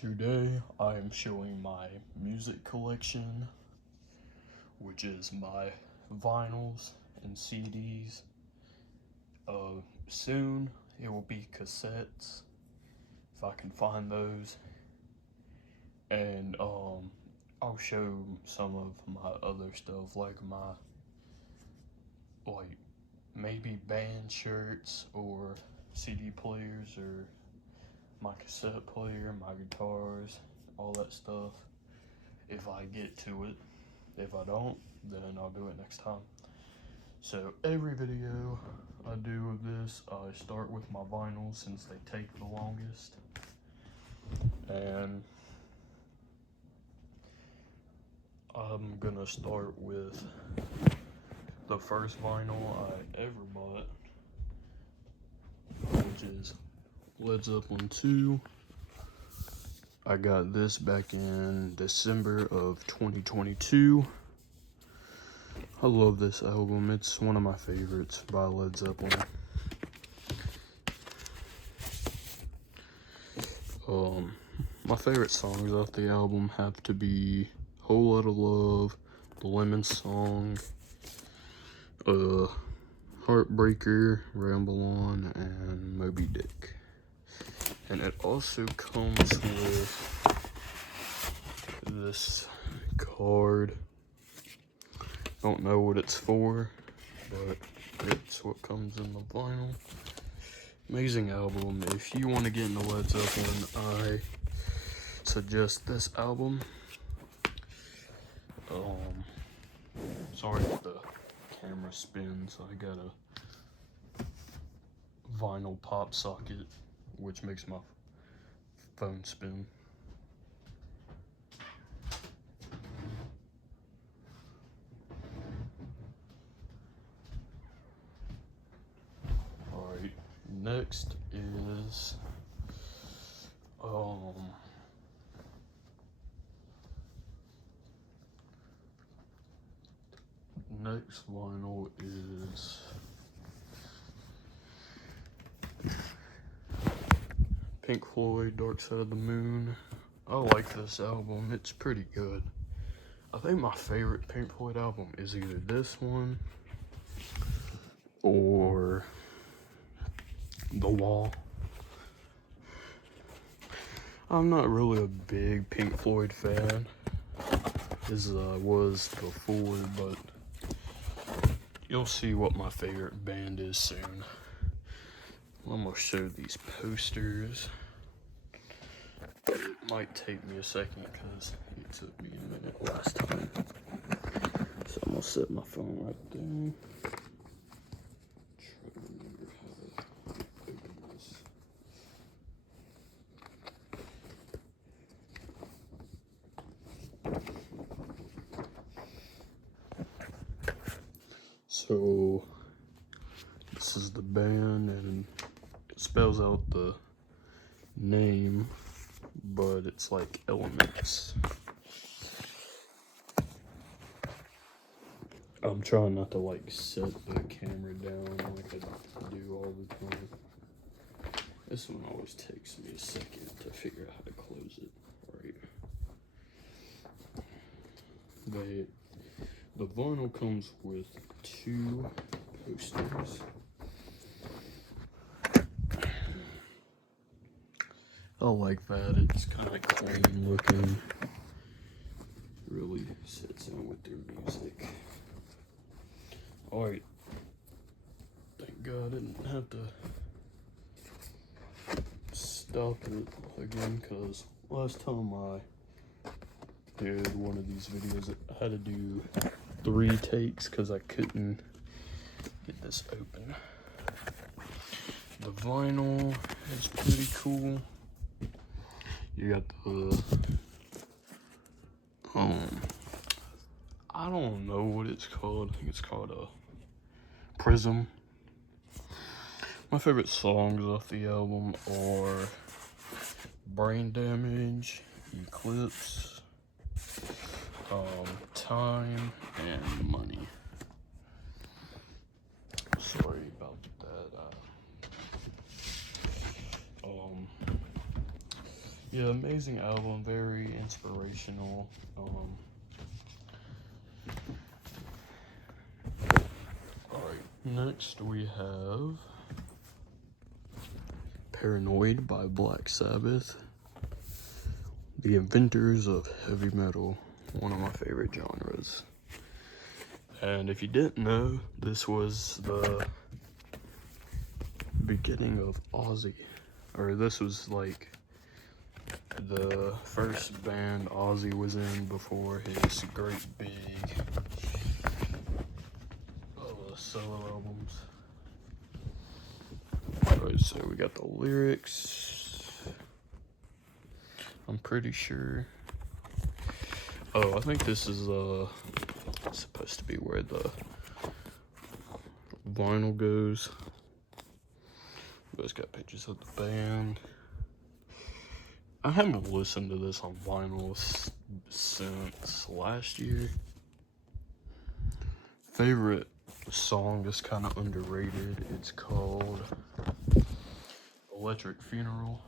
Today I am showing my music collection, which is my vinyls and CDs. Soon it will be cassettes, if I can find those. And I'll show some of my other stuff, like my maybe band shirts or CD players or my cassette player, my guitars, all that stuff, if I get to it. If I don't, then I'll do it next time. So every video I do of this, I start with my vinyls since they take the longest. And I'm gonna start with the first vinyl I ever bought, which is Led Zeppelin 2. I got this back in December of 2022. I love this album. It's one of my favorites by Led Zeppelin. My favorite songs off the album have to be Whole Lotta Love, the Lemon Song, Heartbreaker, Ramble On, and Moby Dick. And it also comes with this card. Don't know what it's for, but it's what comes in the vinyl. Amazing album. If you want to get into Led Zeppelin, I suggest this album. Sorry if the camera spins. I got a vinyl pop socket, which makes my phone spin. Alright, next is next vinyl is Pink Floyd, Dark Side of the Moon. I like this album. It's pretty good. I think my favorite Pink Floyd album is either this one or The Wall. I'm not really a big Pink Floyd fan, as I was before, but you'll see what my favorite band is soon. I'm gonna show these posters. It might take me a second because it took me a minute last time. So I'm gonna set my phone right there. Try to remember how to open this. So this is the band, and it spells out the name, but it's like Elements. I'm trying not to set the camera down like I do all the time. This one always takes me a second to figure out how to close it. Right. The vinyl comes with 2 posters. I like that. It's kind of clean looking. Really sits in with their music. Alright. Thank God I didn't have to stop it again, because last time I did one of these videos, I had to do 3 takes because I couldn't get this open. The vinyl is pretty cool. You got the I don't know what it's called. I think it's called a Prism. My favorite songs off the album are Brain Damage, Eclipse, Time, and Money. Sorry about that. Yeah, amazing album, very inspirational. Alright, next we have Paranoid by Black Sabbath. The inventors of heavy metal, one of my favorite genres. And if you didn't know, this was the beginning of Ozzy, or this was like the first band Ozzy was in before his great big solo albums. Alright, so we got the lyrics. I'm pretty sure. Oh, I think this is supposed to be where the vinyl goes. It's got pictures of the band. I haven't listened to this on vinyl since last year. Favorite song is kind of underrated. It's called Electric Funeral.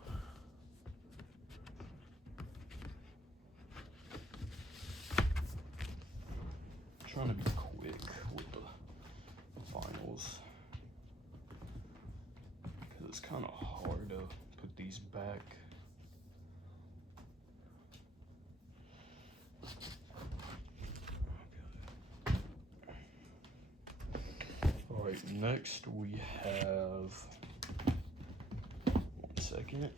I'm trying to be quick with the vinyls because it's kind of hard to put these back. Alright, next we have, one second,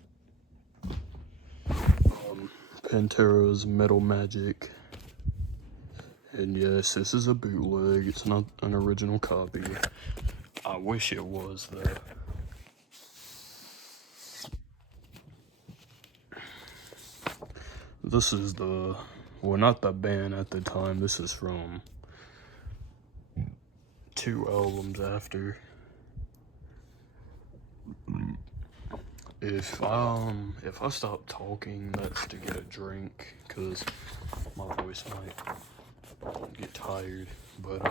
Pantera's Metal Magic. And yes, this is a bootleg, it's not an original copy. I wish it was though. This is the, well, not the band at the time, this is from 2 albums after. If I stop talking, that's to get a drink, cause my voice might get tired. But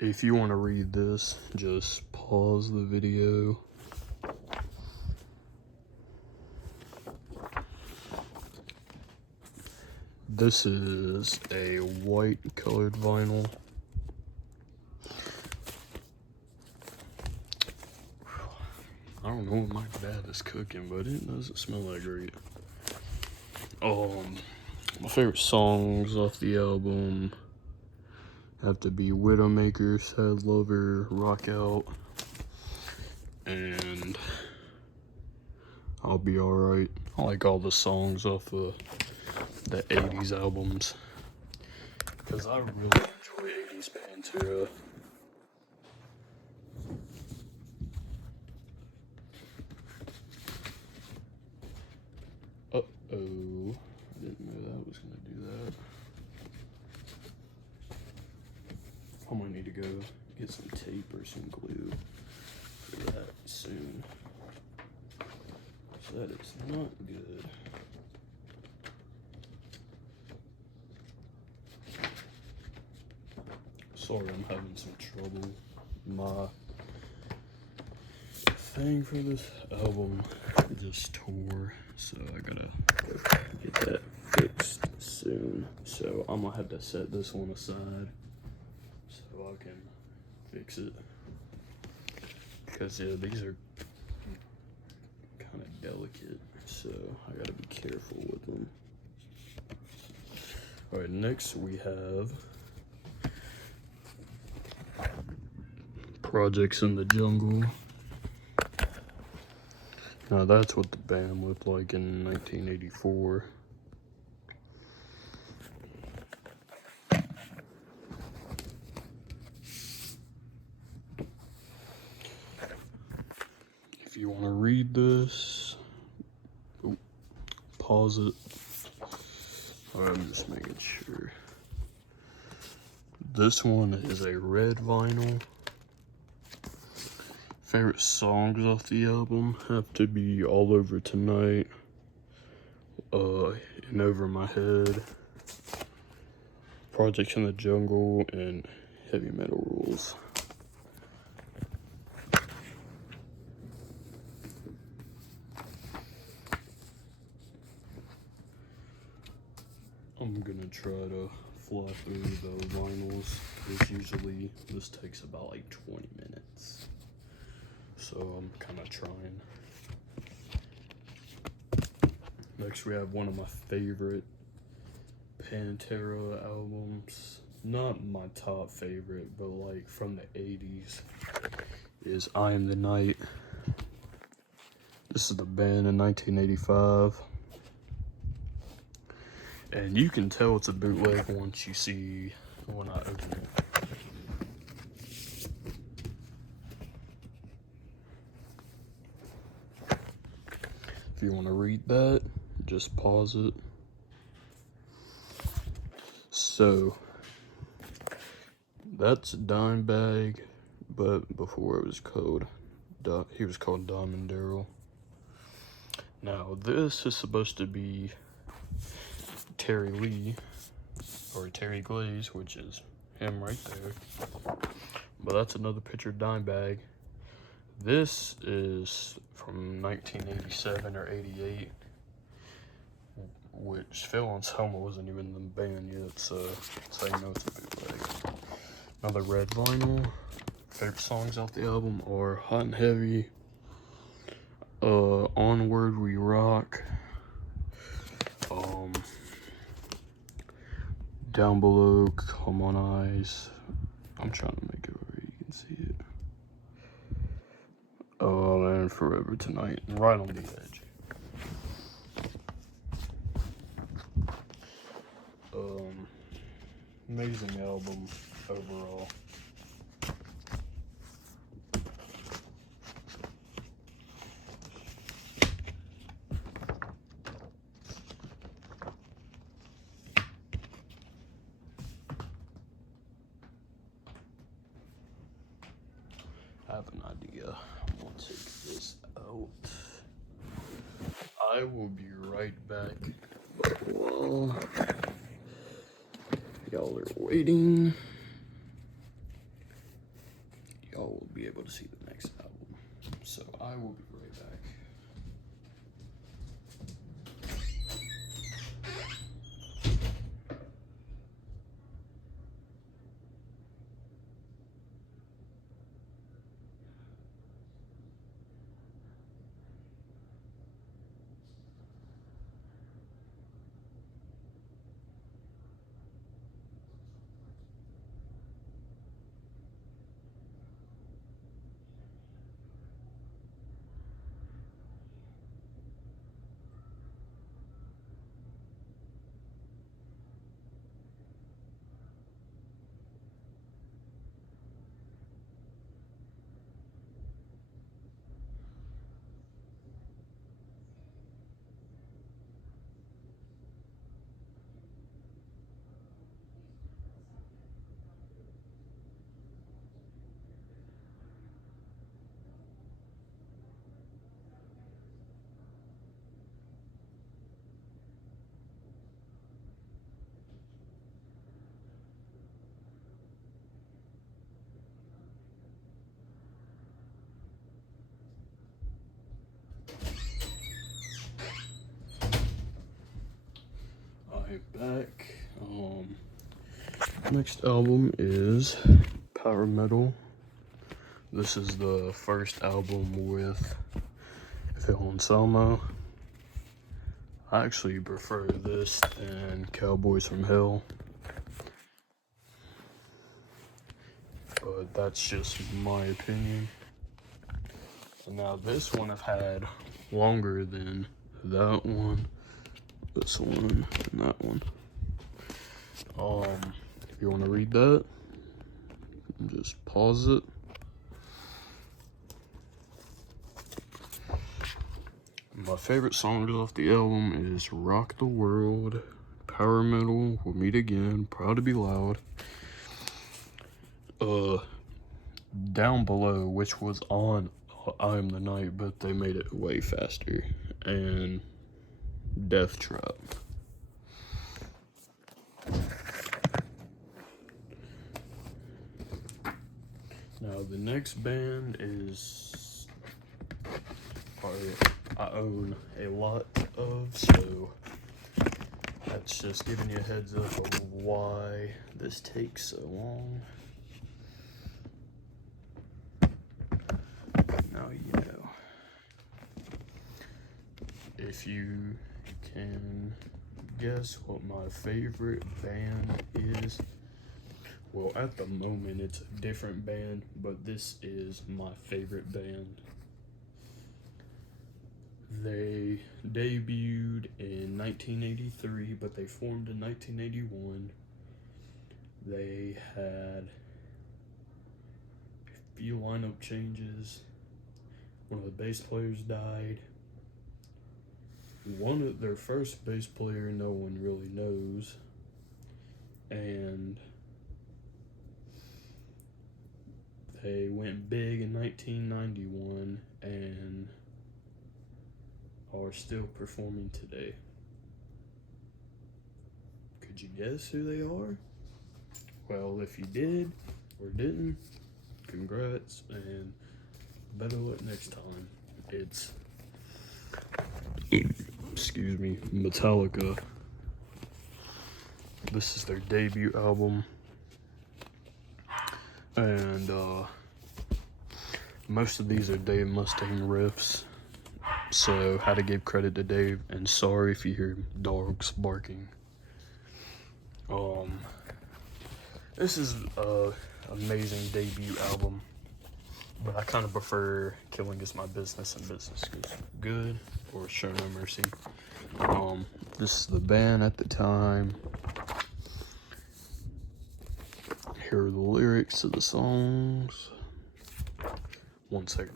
if you want to read this, just pause the video. This is a white colored vinyl. I don't know what my dad is cooking, but it doesn't smell that great. My favorite songs off the album have to be Widowmaker, Sad Lover, Rock Out, and I'll Be Alright. I like all the songs off of the 80s albums because I really enjoy 80s Pantera. Uh-oh, I didn't know that was gonna do that. I might need to go get some tape or some glue for that soon. So that is not good. Sorry, I'm having some trouble. My thing for this album just tore, so I gotta get that fixed soon. So I'm gonna have to set this one aside so I can fix it. Because yeah, these are kind of delicate, so I gotta be careful with them. Alright, next we have Projects in the Jungle. Now that's what the band looked like in 1984. If you want to read this, pause it. I'm just making sure. This one is a red vinyl. Favorite songs off the album have to be All Over Tonight, and Over My Head, Projects in the Jungle, and Heavy Metal Rules. I'm gonna try to fly through the vinyls. This takes about like 20 minutes. So I'm kind of trying. Next we have one of my favorite Pantera albums. Not my top favorite, but like from the 80s is I Am the Night. This is the band in 1985. And you can tell it's a bootleg once you see when I open it. If you want to read that, just pause it. So, that's Dimebag, but before it was called, he was called Diamond Daryl. Now, this is supposed to be Terry Lee, or Terry Glaze, which is him right there. But that's another picture of Dimebag. This is from 1987 or 88, which Phil Anselmo wasn't even in the band yet, so that's how you know it's a bootleg. Another red vinyl. Favorite songs off the album are Hot and Heavy, Onward We Rock, Down Below, Come On Eyes. I'm trying to make it where you can see it. And Forever Tonight, and Right on the Edge. Amazing album overall. I have an idea. I'm gonna take this out. I will be right back. But while y'all are waiting, y'all will be able to see the next album. So I will be right back. Back. Next album is Power Metal. This is the first album with Phil Anselmo. I actually prefer this than Cowboys from Hell, but that's just my opinion. So now this one I've had longer than that one, this one, and that one. If you want to read that, just pause it. My favorite songs off the album is Rock the World, Power Metal, We'll Meet Again, Proud to Be Loud, Down Below, which was on I Am the Night, but they made it way faster, and Death Trap. Now the next band is I own a lot of, so That's just giving you a heads up of why this takes so long. Now you know. If you can guess what my favorite band is, well, at the moment it's a different band, but this is my favorite band. They debuted in 1983, but they formed in 1981. They had a few lineup changes. One of the bass players died. Their first bass player no one really knows. And they went big in 1991 and are still performing today. Could you guess who they are? Well, if you did or didn't, congrats and better luck next time. It's, excuse me, Metallica. This is their debut album. And most of these are Dave Mustaine riffs. So, had to give credit to Dave, and sorry if you hear dogs barking. This is a amazing debut album, but I kind of prefer Killing Is My Business and Business Is Good, or Show No Mercy. This is the band at the time. Here are the lyrics to the songs. 1 second.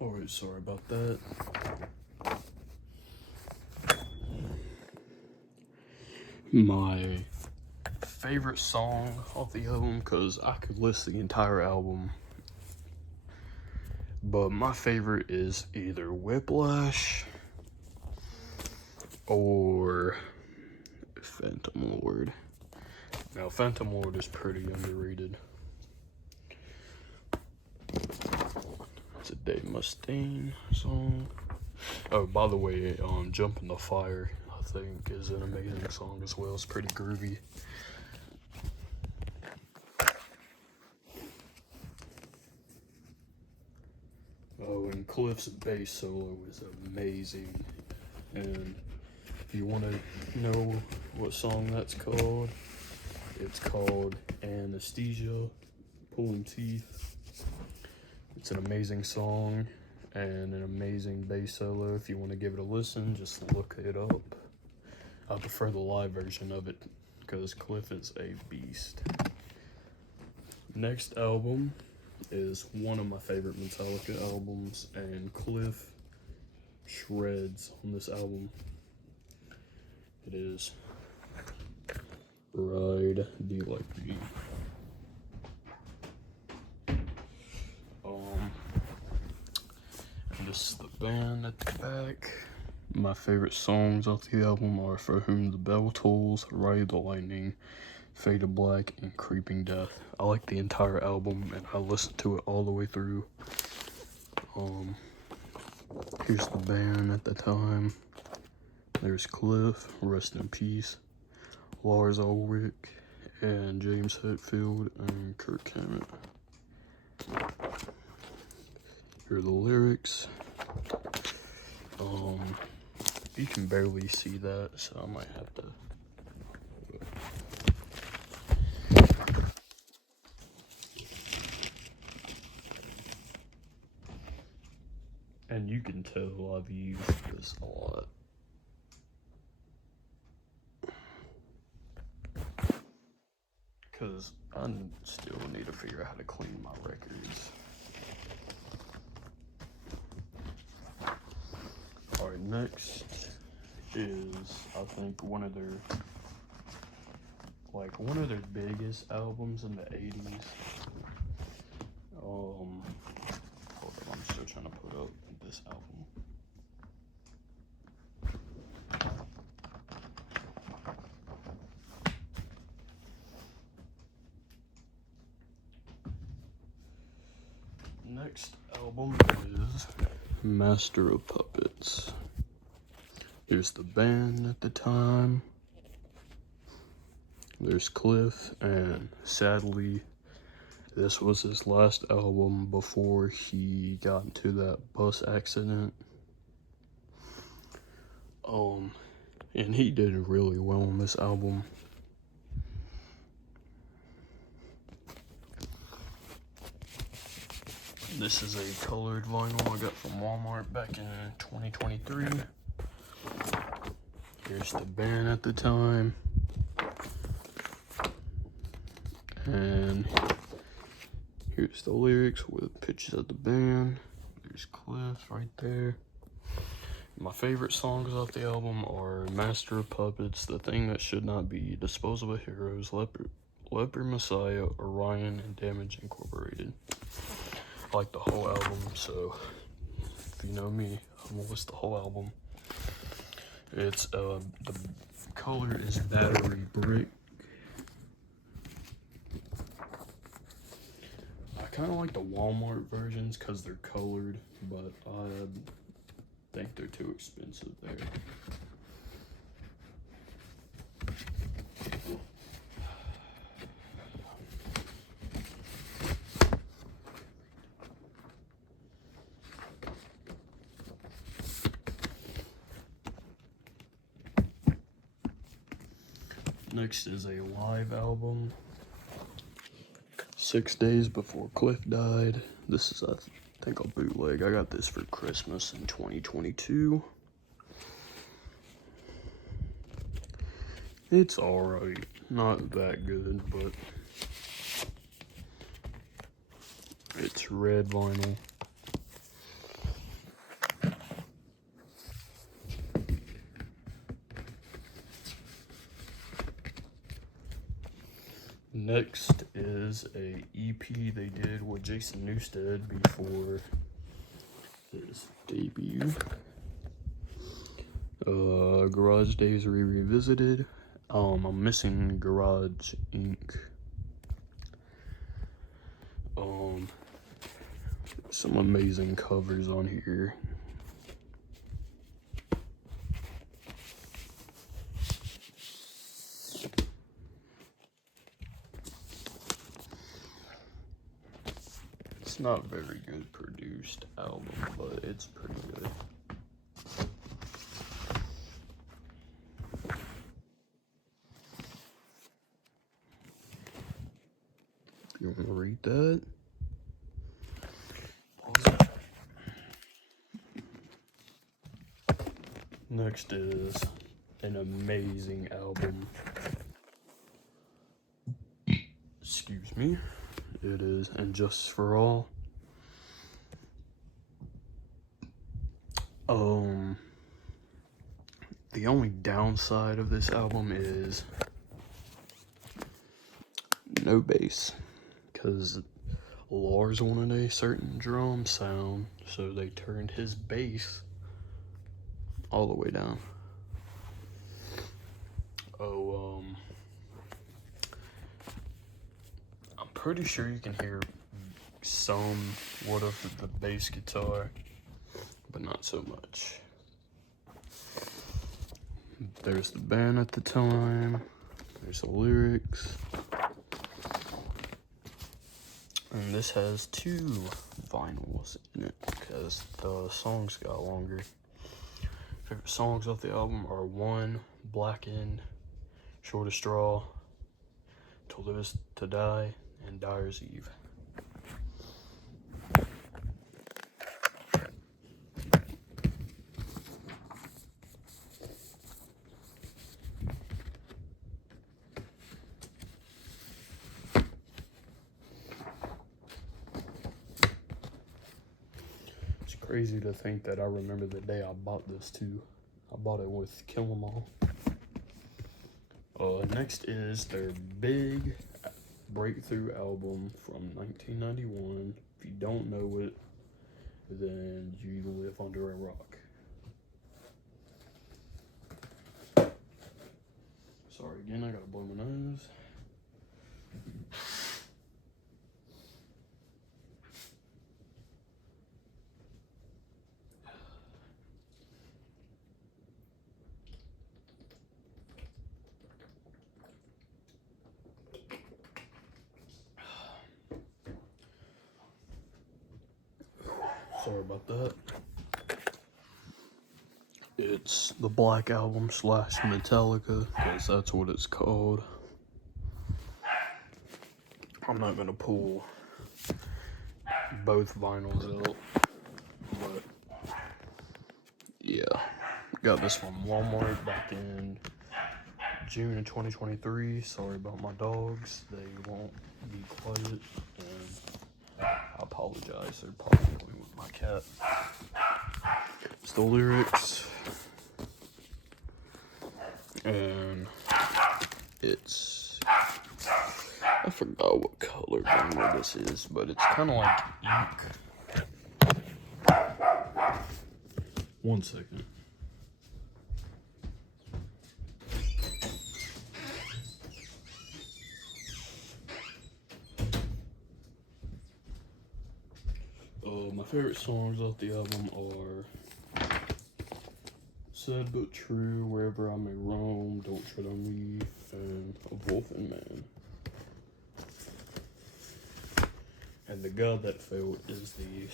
Alright, sorry about that. My favorite song off the album, because I could list the entire album, but my favorite is either Whiplash or Phantom Lord. Now, Phantom Lord is pretty underrated. It's a Dave Mustaine song. Oh, by the way, Jump in the Fire, I think, is an amazing song as well. It's pretty groovy. Oh, and Cliff's bass solo is amazing. And if you want to know what song that's called, it's called Anesthesia, Pulling Teeth. It's an amazing song and an amazing bass solo. If you want to give it a listen, just look it up. I prefer the live version of it because Cliff is a beast. Next album is one of my favorite Metallica albums, and Cliff shreds on this album. It is Ride the Lightning. This is the band at the back. My favorite songs off the album are For Whom the Bell Tolls, Ride the Lightning, Fade to Black, and Creeping Death. I like the entire album and I listened to it all the way through. Here's the band at the time. There's Cliff, rest in peace, Lars Ulrich, and James Hetfield, and Kirk Hammett. Here are the lyrics. You can barely see that, so I might have to. And you can tell I've used this a lot. Because I still need to figure out how to clean my records. Alright, next is, I think, one of their like one of their biggest albums in the 80s. Hold on, I'm still trying to put up this album. Next album is Master of Puppets. Here's the band at the time. There's Cliff, and sadly, this was his last album before he got into that bus accident. And he did really well on this album. This is a colored vinyl I got from Walmart back in 2023. Here's the band at the time. And here's the lyrics with pictures of the band. There's Cliff right there. My favorite songs off the album are Master of Puppets, The Thing That Should Not Be, Disposable Heroes, Leper Messiah, Orion, and Damage Incorporated. I like the whole album, so if you know me, I'm gonna list the whole album. It's the color is Battery Brick. I kind of like the Walmart versions because they're colored, but I think they're too expensive there. Next is a live album. 6 days before Cliff died. This is, I think, a bootleg. I got this for Christmas in 2022. It's alright. Not that good, but it's red vinyl. Next is a EP they did with Jason Newsted before his debut. Garage Days Revisited. I'm missing Garage Inc. Some amazing covers on here. It's not very good produced album, but it's pretty good. You want to read that? Next is an amazing album. Excuse me. It is And Justice for All. The only downside of this album is no bass, because Lars wanted a certain drum sound, so they turned his bass all the way down. I'm pretty sure you can hear somewhat of the bass guitar, but not so much. There's the band at the time. There's the lyrics. And this has 2 vinyls in it because the songs got longer. Favorite songs off the album are 1, Blackened, Short of Straw, To Live Is to Die, and Dyer's Eve. It's crazy to think that I remember the day I bought this too. I bought it with Kill 'Em All. Next is their big breakthrough album from 1991. If you don't know it, then you live under a rock. Sorry again, I gotta blow my nose. Sorry about that. It's the Black Album / Metallica, because that's what it's called. I'm not gonna pull both vinyls out, but yeah, got this from Walmart back in June of 2023. Sorry about my dogs, they won't be quiet, and I apologize, they're probably playing with my cat. It's the lyrics, and it's, I forgot what color vinyl this is, but it's kind of like ink. One second. My favorite songs off the album are Sad But True, Wherever I May Roam, Don't Tread on Me, and A Wolf and Man. And The God That Felt is the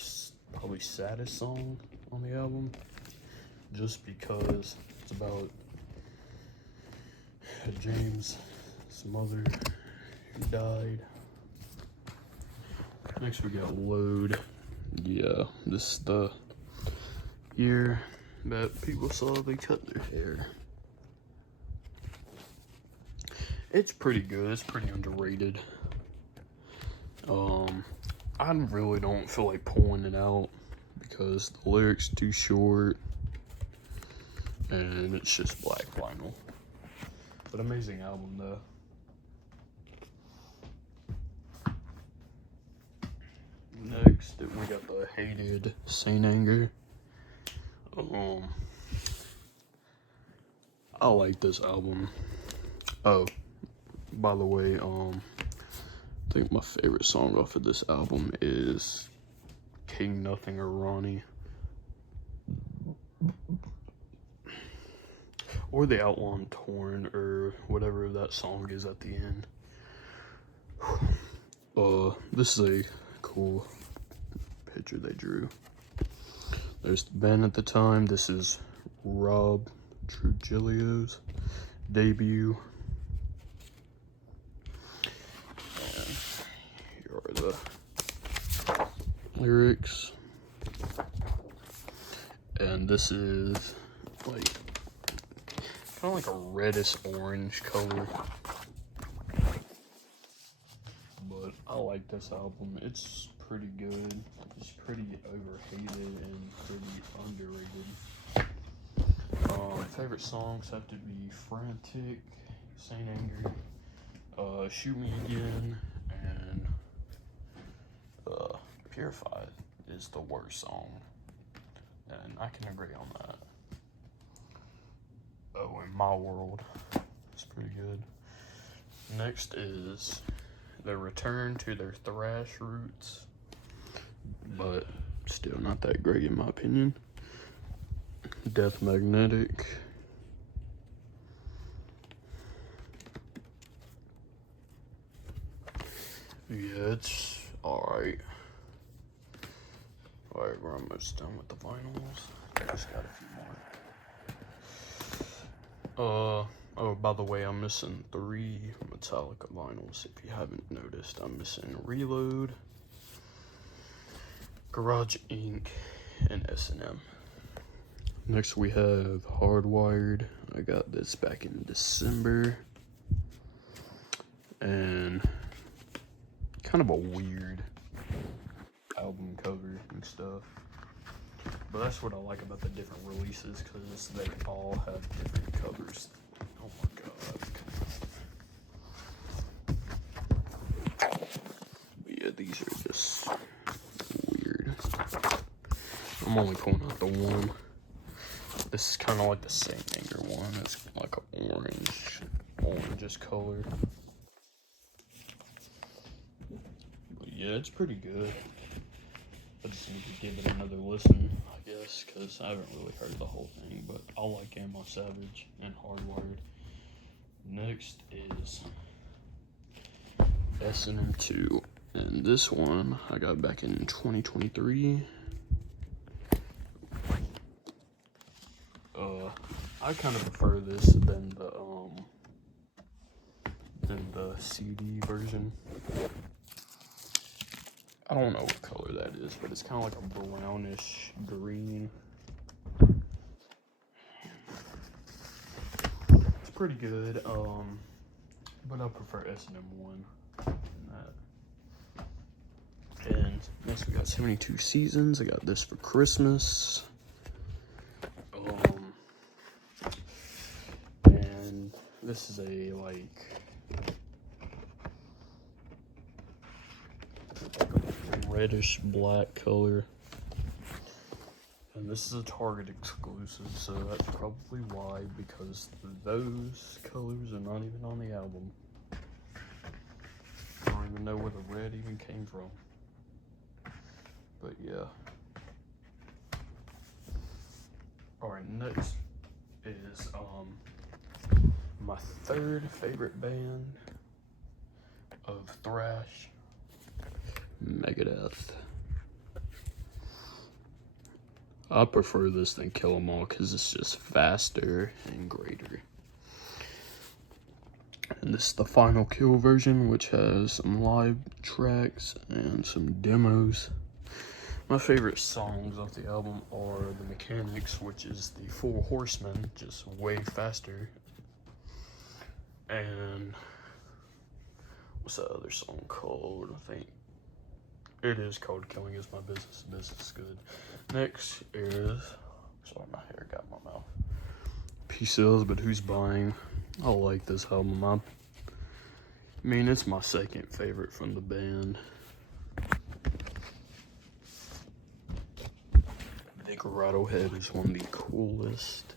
probably saddest song on the album, just because it's about James' mother who died. Next we got Load. Yeah, this is the year that people saw they cut their hair. It's pretty good, it's pretty underrated. I really don't feel like pulling it out because the lyrics too short and it's just black vinyl. But amazing album though. Next, we got the hated Saint Anger. I like this album. Oh, by the way, I think my favorite song off of this album is King Nothing or Ronnie. Or The Outlaw and Torn, or whatever that song is at the end. This is a cool picture they drew. There's the band at the time. This is Rob Trujillo's debut. And here are the lyrics. And this is like kind of like a reddish orange color. But I like this album. It's pretty good. It's pretty overhated and pretty underrated. Favorite songs have to be Frantic, Saint Anger, Shoot Me Again, and Purified is the worst song. And I can agree on that. Oh, and My World is pretty good. Next is their return to their thrash roots, but still not that great in my opinion. Death Magnetic. Yeah, it's alright. Alright, we're almost done with the vinyls. I just got a few more. Oh, by the way, I'm missing 3 Metallica vinyls. If you haven't noticed, I'm missing Reload, Garage Inc., and S&M. Next we have Hardwired. I got this back in December. And kind of a weird album cover and stuff. But that's what I like about the different releases, because they all have different covers. Oh my god. I'm only pulling out the one. This is kind of like the Saint Anger one. It's like an orangish color. But yeah, it's pretty good. I just need to give it another listen, I guess, because I haven't really heard the whole thing. But I like Ammo Savage and Hardwired. Next is S&M 2. And this one I got back in 2023. I kind of prefer this than the CD version. I don't know what color that is, but it's kind of like a brownish green. It's pretty good, but I prefer S&M 1 than that. And next we got 72 Seasons. I got this for Christmas. And this is a reddish black color, and this is a Target exclusive, so that's probably why, because those colors are not even on the album. I don't even know where the red even came from, but yeah. Alright, next is my third favorite band of thrash, Megadeth. I prefer this than Kill 'Em All because it's just faster and greater. And this is the Final Kill version, which has some live tracks and some demos. My favorite songs off the album are The Mechanics, which is the Four Horsemen, just way faster. And what's that other song called? I think it is called Killing Is My Business. Business is good. Next is, sorry, my hair got in my mouth. Peace Sells, But Who's Buying? I like this album. I mean, it's my second favorite from the band. Big Rattlehead is one of the coolest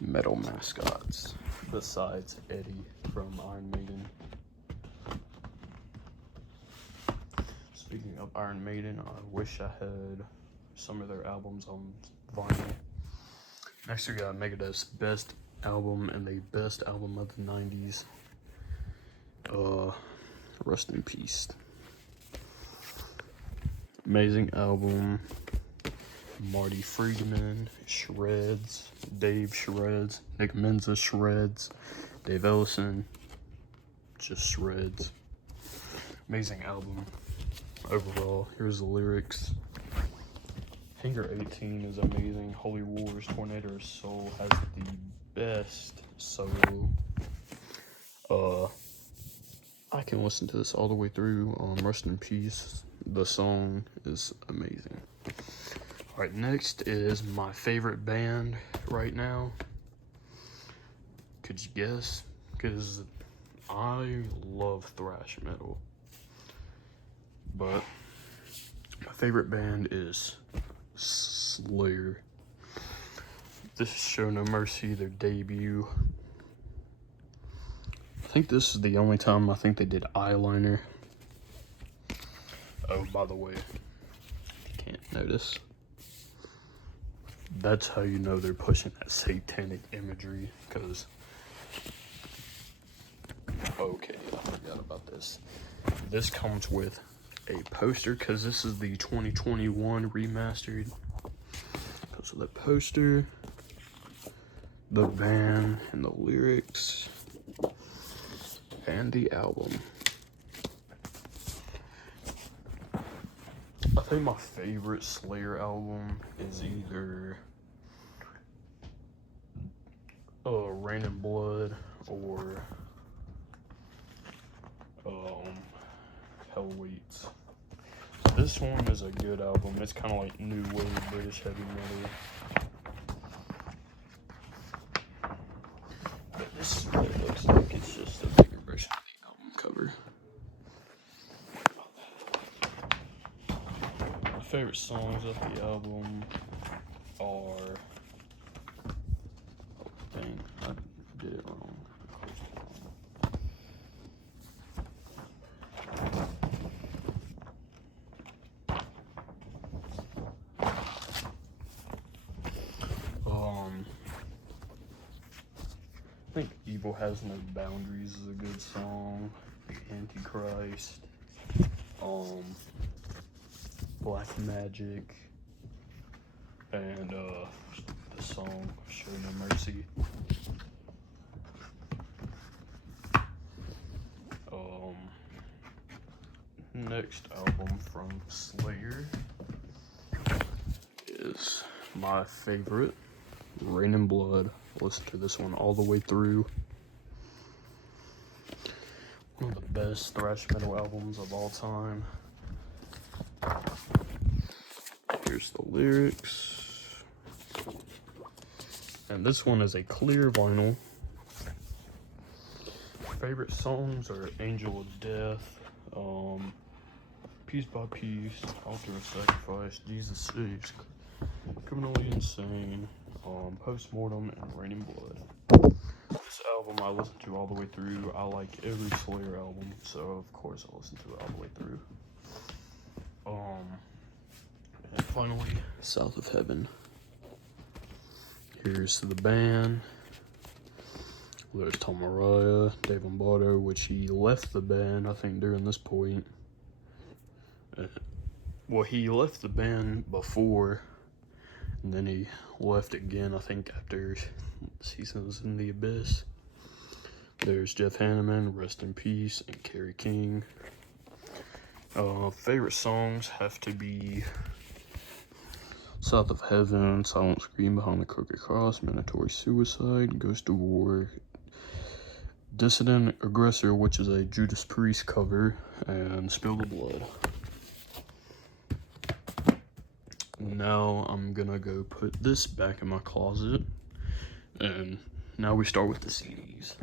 metal mascots, besides Eddie from Iron Maiden. Speaking of Iron Maiden, I wish I had some of their albums on vinyl. Next we got Megadeth's best album and the best album of the 90s. Rest in Peace. Amazing album. Marty Friedman shreds, Dave shreds, Nick Menza shreds, Dave Ellison just shreds. Amazing album overall. Here's the lyrics. Finger 18 is amazing. Holy Wars, Tornado of Soul has the best solo. I can listen to this all the way through. Rest in Peace. The song is amazing. Alright, next is my favorite band right now. Could you guess? Because I love thrash metal. But my favorite band is Slayer. This is Show No Mercy, their debut. I think this is the only time I think they did eyeliner. Oh, by the way, if you can't notice, that's how you know they're pushing that satanic imagery, because, okay, I forgot about this. This comes with a poster, because this is the 2021 remastered. Comes with a poster, the band, and the lyrics, and the album. I think my favorite Slayer album is either Rain and Blood or Hell Waits. This one is a good album. It's kind of like new wave British heavy metal. But this is what it looks like. It's just a bigger version of the album cover. My favorite favorite songs of the album are, oh dang, I did it wrong. I think Evil Has No Boundaries is a good song. The Antichrist. Black Magic. And the song Show No Mercy. Next album from Slayer is my favorite, Rain and Blood. Listen to this one all the way through. One of the best thrash metal albums of all time. Here's the lyrics. And this one is a clear vinyl. Favorite songs are Angel of Death, Piece by Piece, Altar of Sacrifice, Jesus Saves, Criminally Insane, Postmortem, and Rain and Blood. This album I listened to all the way through. I like every Slayer album, so of course I listen to it all the way through. And finally, South of Heaven. Here's the band. There's Tom Araya, Dave Lombardo, which he left the band, I think, during this point. Well, he left the band before, and then he left again, I think, after Seasons in the Abyss. There's Jeff Hanneman, Rest in Peace, and Kerry King. Favorite songs have to be South of Heaven, Silent Scream Behind the Crooked Cross, Mandatory Suicide, Ghost of War, Dissident Aggressor, which is a Judas Priest cover, and Spill the Blood. Now I'm gonna go put this back in my closet, and now we start with the CDs.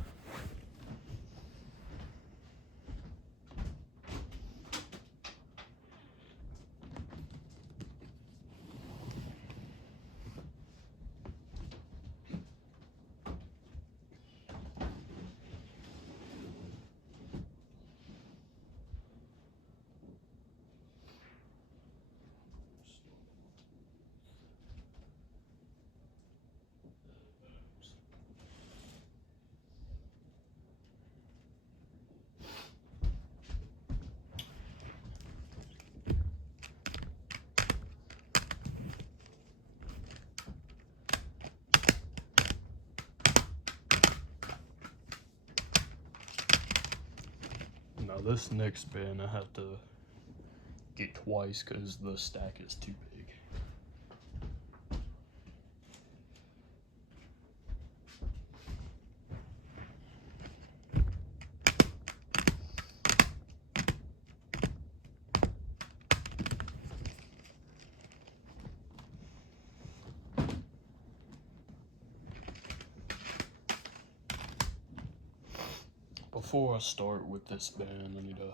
Now this next band I have to get twice because the stack is too big. Before I start with this band, I need to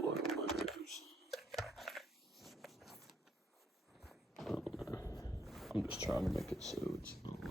look at my nose. I don't know. I'm just trying to make it so it's not like.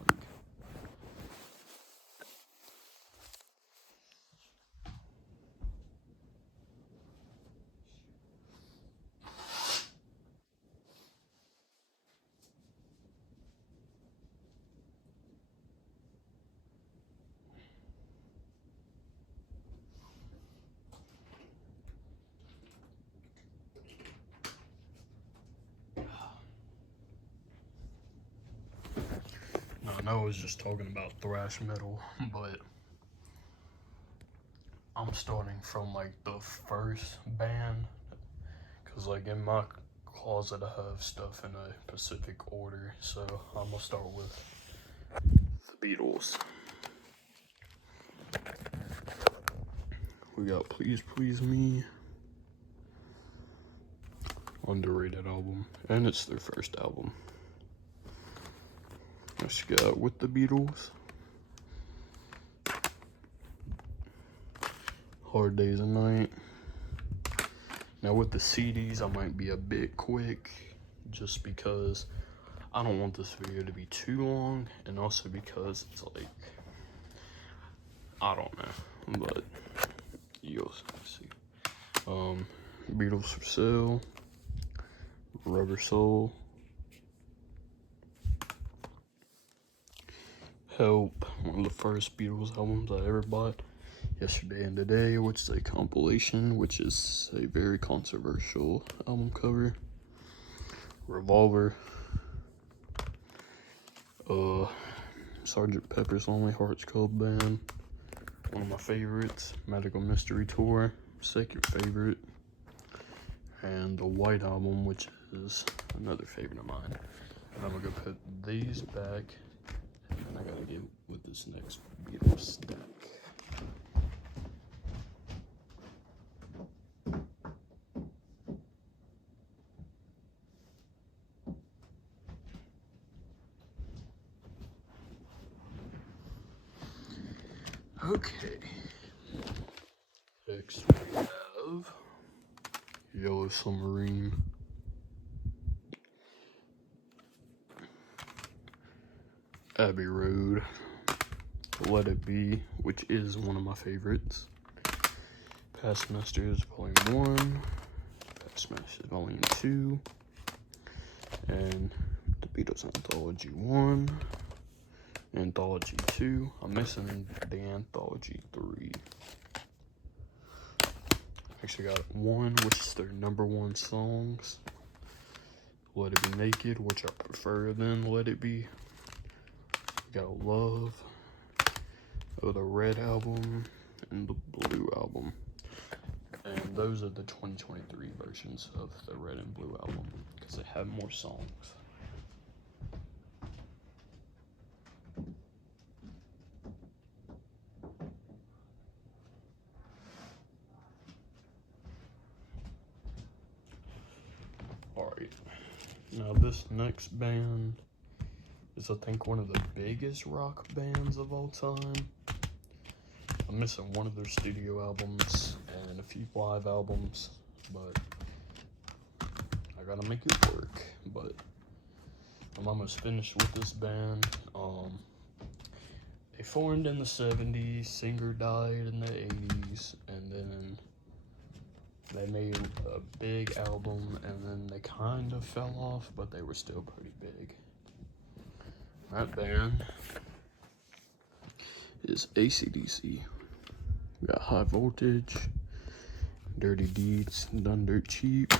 I know I was just talking about thrash metal, but I'm starting from like the first band, because like in my closet I have stuff in a specific order, so I'm gonna start with the Beatles. We got Please Please Me, underrated album, and it's their first album. Next you got With the Beatles, Hard Days and Night, Now with the CDs, I might be a bit quick just because I don't want this video to be too long, and also because it's like, I don't know, but you'll see. Beatles for Sale, Rubber Soul, Help, one of the first Beatles albums I ever bought, Yesterday and Today, which is a compilation, which is a very controversial album cover, Revolver, Sgt. Pepper's Lonely Hearts Club Band, one of my favorites, Medical Mystery Tour, second favorite, and the White Album, which is another favorite of mine. And I'm gonna go put these back, and then I gotta get with this next Beatles stack. Okay, next we have Yellow Submarine, Abbey Road, Let It Be, which is one of my favorites, Past Masters Volume 1, Past Masters Volume 2, and the Beatles Anthology 1, Anthology 2. I'm missing the Anthology 3. Actually got 1, which is their #1 songs. Let It Be Naked, which I prefer than Let It Be. Got Love, the Red Album, and the Blue Album. And those are the 2023 versions of the Red and Blue Album, because they have more songs. Alright, now this next band is, I think, one of the biggest rock bands of all time. I'm missing one of their studio albums and a few live albums, but I gotta make it work. But I'm almost finished with this band. They formed in the 70s, singer died in the 80s, and then they made a big album, and then they kind of fell off, but they were still pretty big. That band is AC/DC. We got High Voltage, Dirty Deeds, Done Dirt Cheap,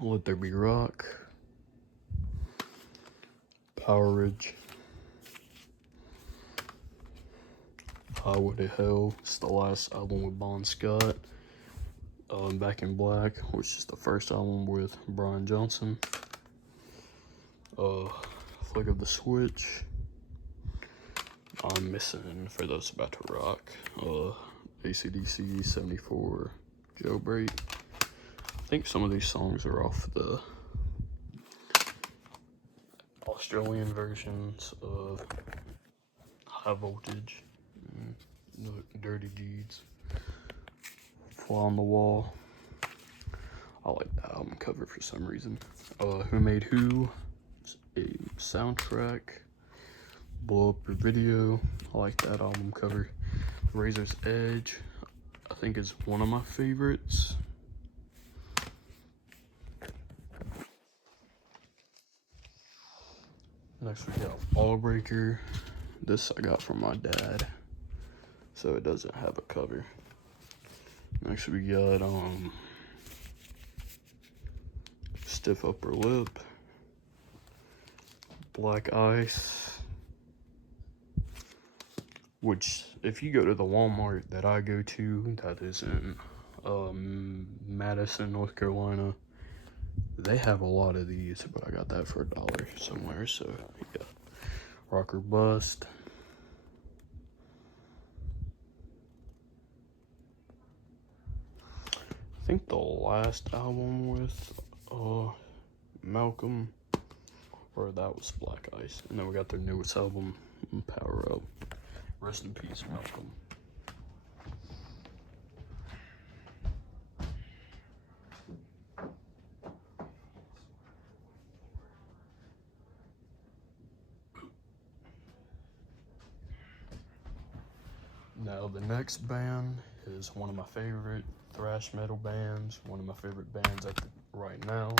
Let There Be Rock, Power Ridge, Highway to Hell. It's the last album with Bon Scott. Back in Black, which is the first album with Brian Johnson. Flick of the Switch. I'm missing, for those about to rock, AC/DC 74 Jailbreak. I think some of these songs are off the Australian versions of High Voltage, Dirty Deeds, Fly on the Wall. I like that album cover for some reason. Who Made Who, a soundtrack. Blow Up Your Video, I like that album cover. Razor's Edge, I think is one of my favorites. Next we got Ballbreaker. This I got from my dad, so it doesn't have a cover. Next we got Stiff Upper Lip, Black Ice, which, if you go to the Walmart that I go to, that is in Madison, North Carolina, they have a lot of these, but I got that for $1 somewhere. So yeah, Rocker Bust, I think the last album with Malcolm, or that was Black Ice, and then we got their newest album, Power Up. Rest in peace, Malcolm. Now the next band is one of my favorite thrash metal bands, one of my favorite bands right now.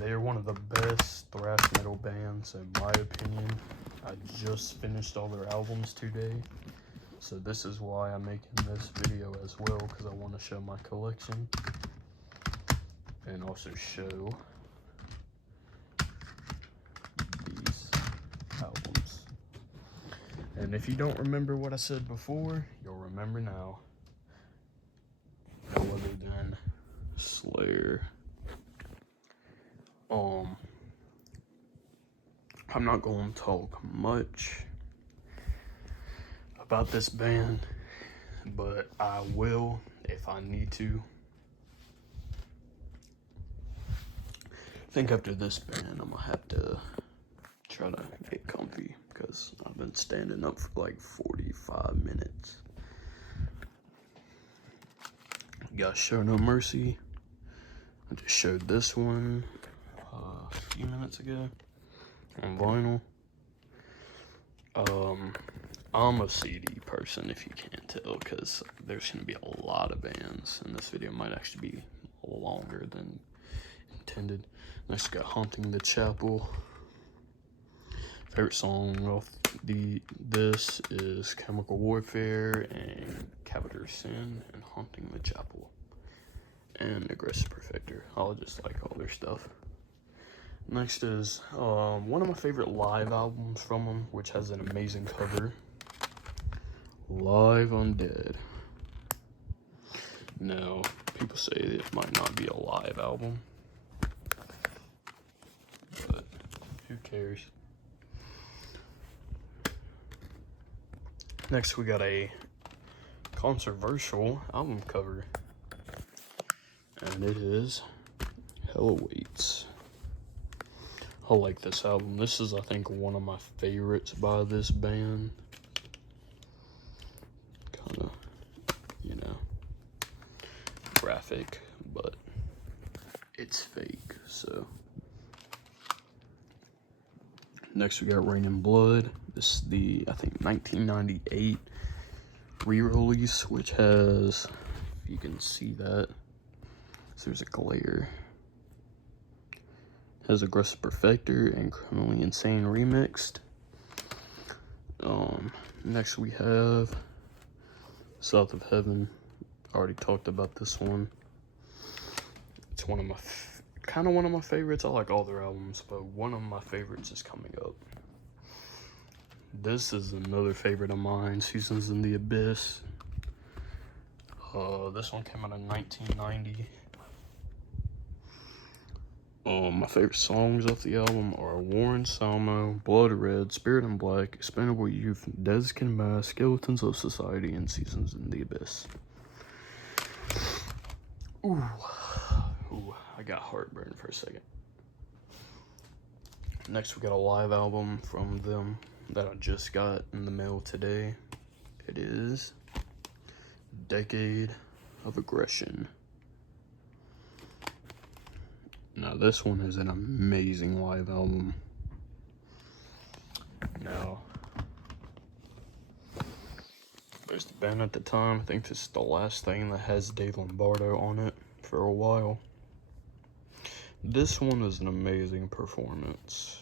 They are one of the best thrash metal bands in my opinion. I just finished all their albums today, so this is why I'm making this video as well, because I want to show my collection and also show these albums. And if you don't remember what I said before, you'll remember now. No other than Slayer. I'm not going to talk much about this band, but I will if I need to. I think after this band, I'm gonna have to try to get comfy because I've been standing up for like 45 minutes. You got Show No Mercy. I just showed this one a few minutes ago on vinyl. I'm a CD person, if you can't tell, because there's going to be a lot of bands, and this video might actually be longer than intended. Next, we got Haunting the Chapel. Favorite song off this is Chemical Warfare and Capital Sin and Haunting the Chapel and Aggressive Perfector. I just like all their stuff. Next is one of my favorite live albums from them, which has an amazing cover. Live Undead. Now, people say it might not be a live album, but who cares? Next, we got a controversial album cover, and it is Hell Awaits. I like this album. This is, I think, one of my favorites by this band. Kind of, you know, graphic, but it's fake, so. Next, we got Rain and Blood. This is the, I think, 1998 re-release, which has, if you can see that, so there's a glare. Has Aggressive Perfector and Criminally Insane remixed. Next we have South of Heaven. Already talked about this one. It's one of my kind of one of my favorites. I like all their albums, but one of my favorites is coming up. This is another favorite of mine, Seasons in the Abyss. This one came out in 1990. My favorite songs off the album are Warren Salmo, Blood Red, Spirit in Black, Expendable Youth, Des Can Mass, Skeletons of Society, and Seasons in the Abyss. Ooh, I got heartburn for a second. Next, we got a live album from them that I just got in the mail today. It is Decade of Aggression. Now, this one is an amazing live album. Now, there's the band at the time. I think this is the last thing that has Dave Lombardo on it for a while. This one is an amazing performance.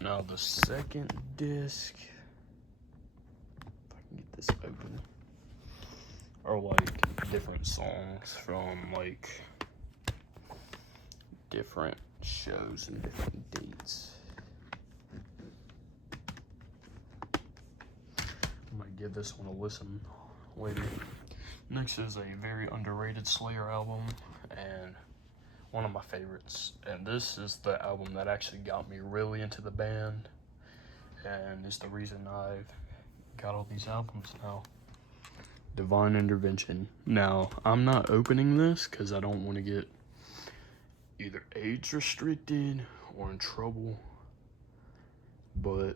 Now, the second disc, if I can get this open, are like different songs from like different shows and different dates. I might give this one a listen later. Next is a very underrated Slayer album and one of my favorites. And this is the album that actually got me really into the band and is the reason I've got all these albums now. Divine Intervention. Now, I'm not opening this because I don't want to get either age restricted or in trouble, but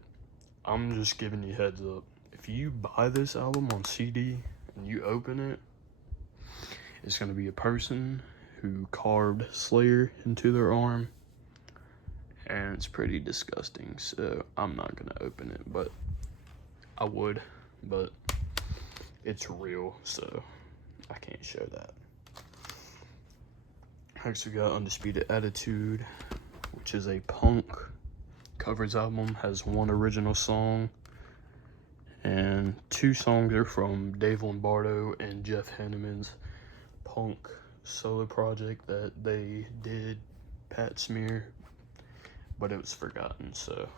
I'm just giving you heads up. If you buy this album on CD and you open it, it's going to be a person who carved Slayer into their arm, and it's pretty disgusting, so I'm not gonna open it, but I would, but it's real, so I can't show that. Next we got Undisputed Attitude, which is a punk covers album, has one original song, and 2 songs are from Dave Lombardo and Jeff Hanneman's punk solo project that they did, Pat Smear, but it was forgotten, so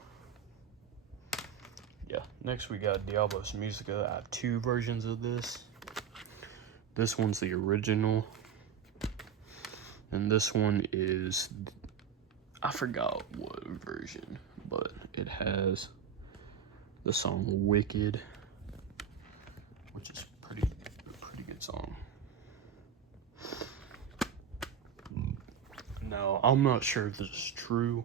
yeah. Next we got Diablos Musica. I have 2 versions of this. This one's the original, and this one is, I forgot what version, but it has the song Wicked, which is a pretty good song. Now, I'm not sure if this is true,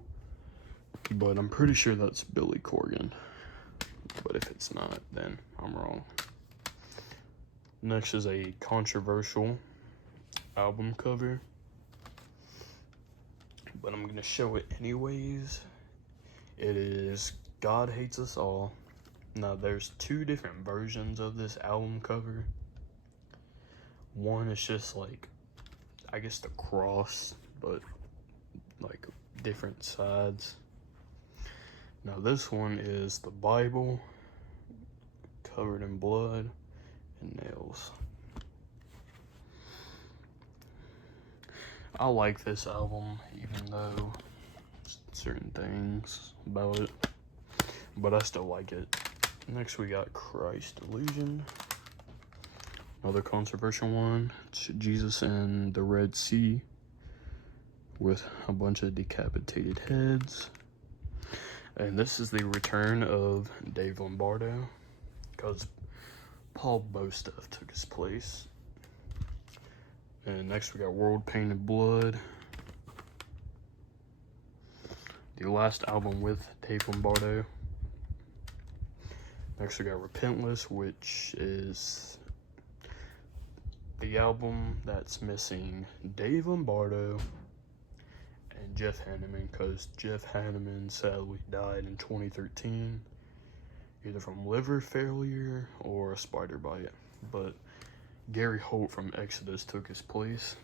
but I'm pretty sure that's Billy Corgan. But if it's not, then I'm wrong. Next is a controversial album cover, but I'm gonna show it anyways. It is God Hates Us All. Now, there's 2 different versions of this album cover. One is just like, I guess, the cross, but like different sides. Now this one is the Bible covered in blood and nails. I like this album, even though certain things about it, but I still like it. Next we got Christ Illusion, another controversial one. It's Jesus and the Red Sea with a bunch of decapitated heads. And this is the return of Dave Lombardo, because Paul Bostuff took his place. And next we got World Painted Blood, the last album with Dave Lombardo. Next we got Repentless, which is the album that's missing Dave Lombardo and Jeff Hanneman, because Jeff Hanneman sadly died in 2013, either from liver failure or a spider bite. But Gary Holt from Exodus took his place,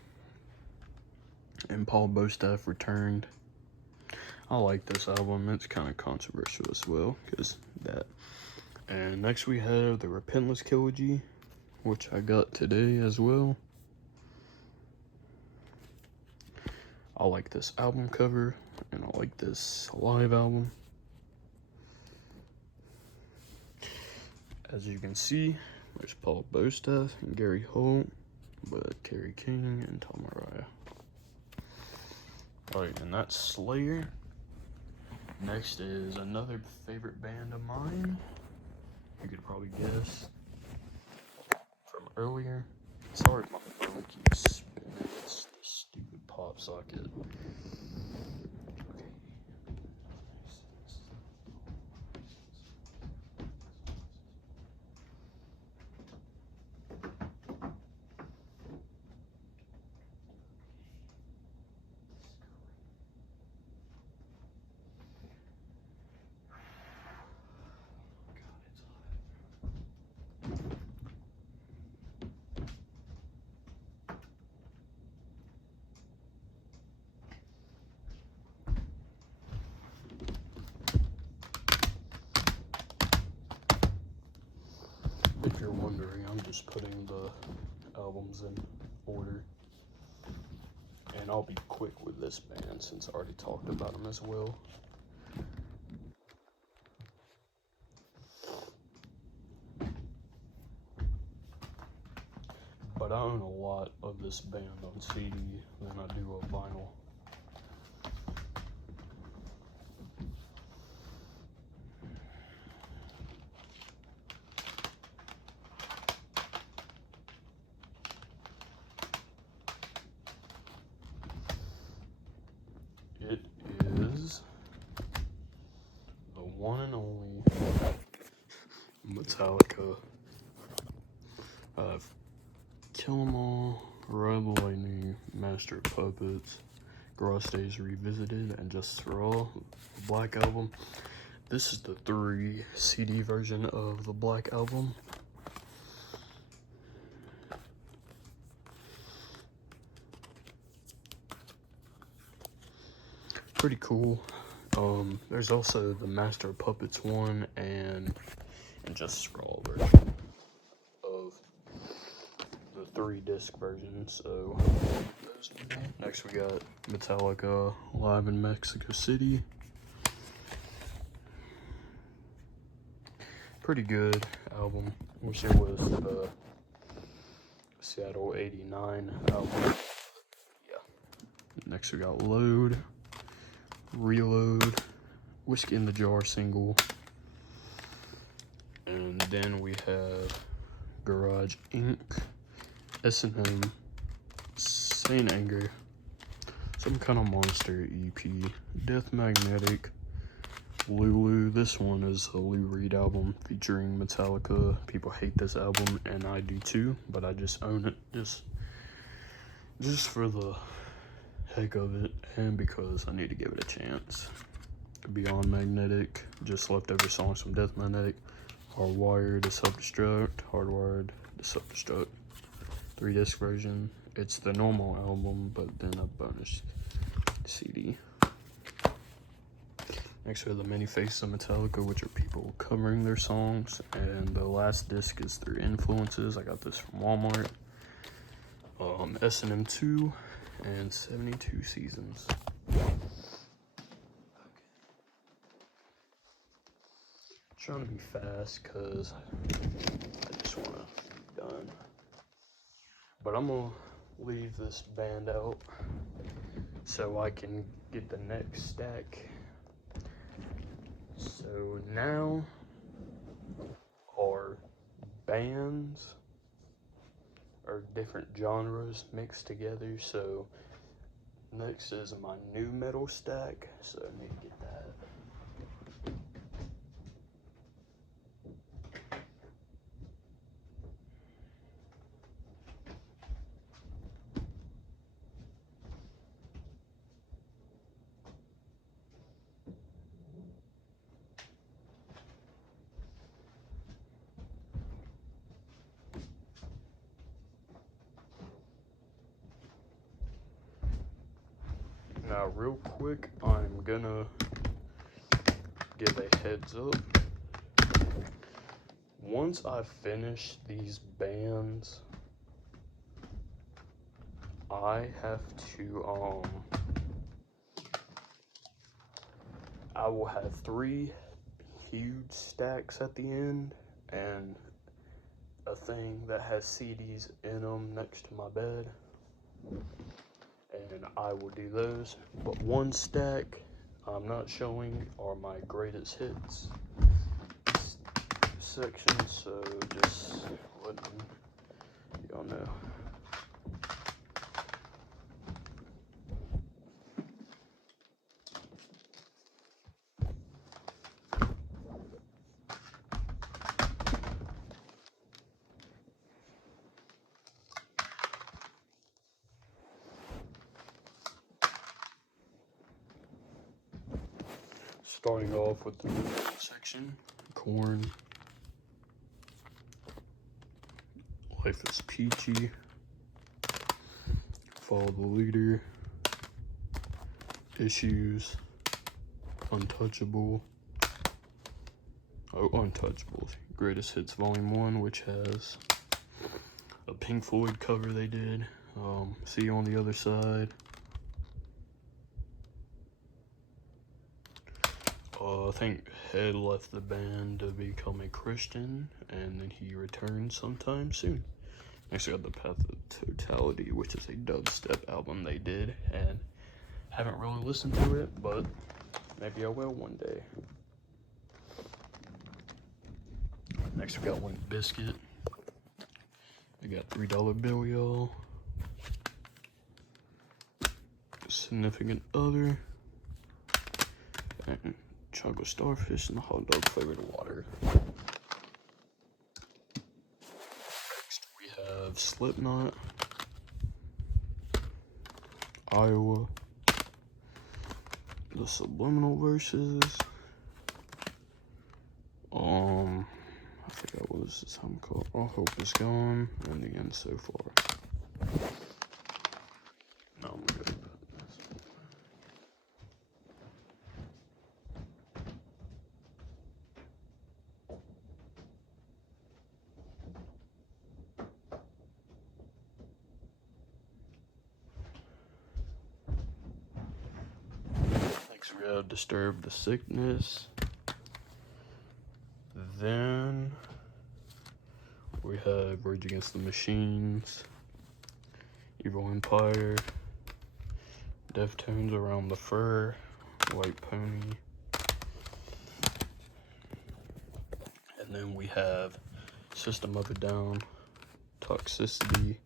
and Paul Bostuff returned. I like this album. It's kind of controversial as well, because that. And next we have the Repentless Trilogy, which I got today as well. I like this album cover, and I like this live album. As you can see, there's Paul Bostuff and Gary Holt, but Kerry King and Tom Araya. Alright, and that's Slayer. Next is another favorite band of mine. You could probably guess from earlier. Sorry if my phone keeps spinning. It's this stupid pop socket. If you're wondering, I'm just putting the albums in order. And I'll be quick with this band since I already talked about them as well. But I own a lot of this band on CD than I do on vinyl. It is the one and only Metallica. Kill 'Em All, Rebel Lightning, Master of Puppets, Garage Days Revisited, and Just for All, the Black Album. This is the 3 CD version of the Black Album. Pretty cool. There's also the Master of Puppets one and Just for All version of the 3-disc version. So next we got Metallica Live in Mexico City. Pretty good album. Wish it was the Seattle '89 album. Yeah. Next we got Load, Reload, Whiskey in the Jar single, and then we have Garage Inc., S&M, Saint Anger, Some Kind of Monster EP, Death Magnetic, Lulu. This one is a Lou Reed album featuring Metallica. People hate this album, and I do too, but I just own it just for the heck of it, and because I need to give it a chance. Beyond Magnetic, just leftover songs from Death Magnetic, Hardwired to Self-Destruct, Hardwired to Self-Destruct, 3-disc version. It's the normal album, but then a bonus CD. Next we have the Many Faces of Metallica, which are people covering their songs, and the last disc is their influences. I got this from Walmart. S&M 2 and 72 Seasons. Trying to be fast because I just want to be done. But I'm going to leave this band out so I can get the next stack. So now our bands are different genres mixed together. So next is my new metal stack. So I need to get that. Now, real quick, I'm gonna give a heads up. Once I finish these bands, I have to, I will have 3 huge stacks at the end, and a thing that has CDs in them next to my bed. And I will do those, but one stack I'm not showing are my greatest hits section, so just letting y'all know. Starting off with the section, Korn, Life is Peachy, Follow the Leader, Issues, Untouchable, Untouchables, Greatest Hits Volume 1, which has a Pink Floyd cover they did, See You on the Other Side. I think Head left the band to become a Christian, and then he returned sometime soon. Next, I got The Path of Totality, which is a dubstep album they did, and haven't really listened to it, but maybe I will one day. Next, we got Limp Bizkit. I got $3 Bill, Y'all, Significant Other, and Chocolate Starfish and the hot dog flavored water. Next we have Slipknot, Iowa, the Subliminal verses. I forgot what was this song called. All Hope Is Gone, and the End So Far. No, I'm good. Next we have Disturb the Sickness. Then we have Rage Against the Machines, Evil Empire, Deftones, Around the Fur, White Pony. And then we have System of a Down, Toxicity,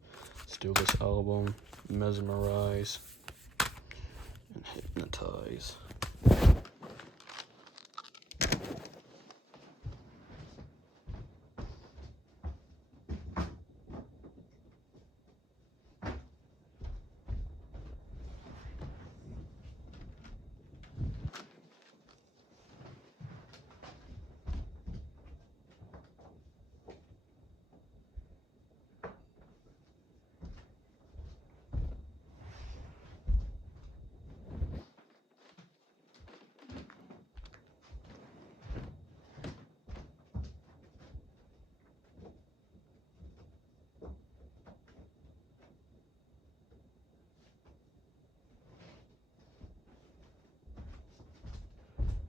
Steal This Album, Mesmerize, and Hypnotize.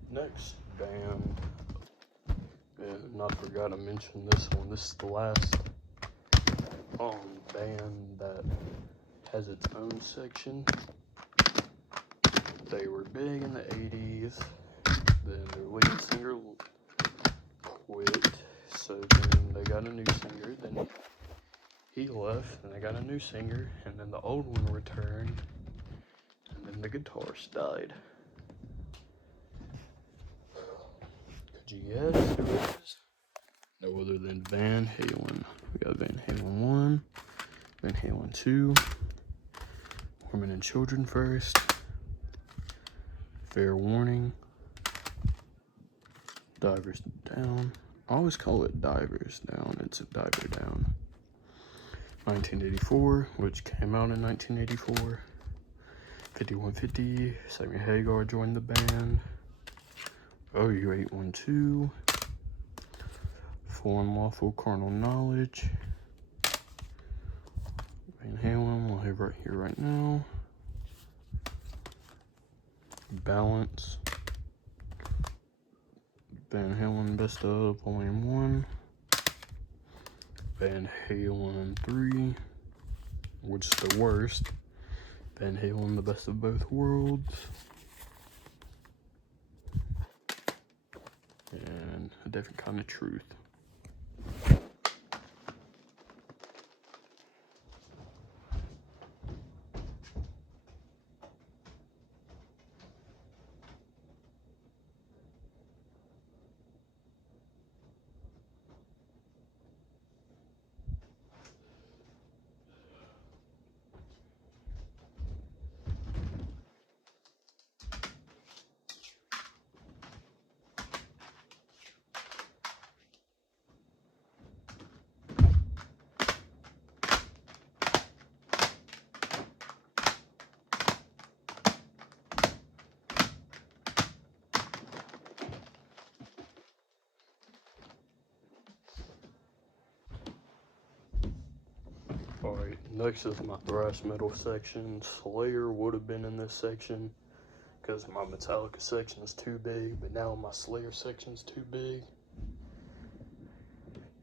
Next band, and I forgot to mention this one. This is the last band that has its own section. They were big in the 80s. Then their lead singer quit, so then they got a new singer. Then he left, and they got a new singer, and then the old one returned, and then the guitarist died. Could you guess who it is? No other than Van Halen. We got Van Halen 1, Van Halen 2, Women and Children First, Fair Warning, Divers Down. I always call it Divers Down. It's a Diver Down. 1984, which came out in 1984. 5150, Sammy Hagar joined the band. OU812, Full and Lawful Carnal Knowledge. Van Halen, we'll have right here, right now. Balance. Van Halen Best of Volume 1. Van Halen 3, which is the worst. Van Halen The Best of Both Worlds. And A Different Kind of Truth. Alright, next is my thrash metal section. Slayer would have been in this section because my Metallica section is too big, but now my Slayer section is too big.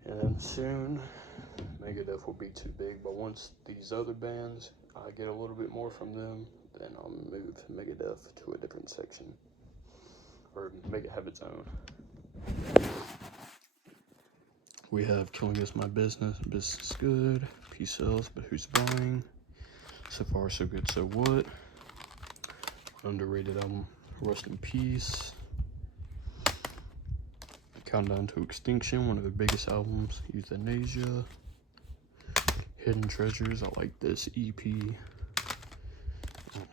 And then soon, Megadeth will be too big, but once these other bands, I get a little bit more from them, then I'll move Megadeth to a different section, or make it have its own. We have Killing Is My Business, Business is Good, Peace Sells, But Who's Buying, So Far So Good So What, underrated album, Rest in Peace, Countdown to Extinction, one of their biggest albums, Euthanasia, Hidden Treasures, I like this EP,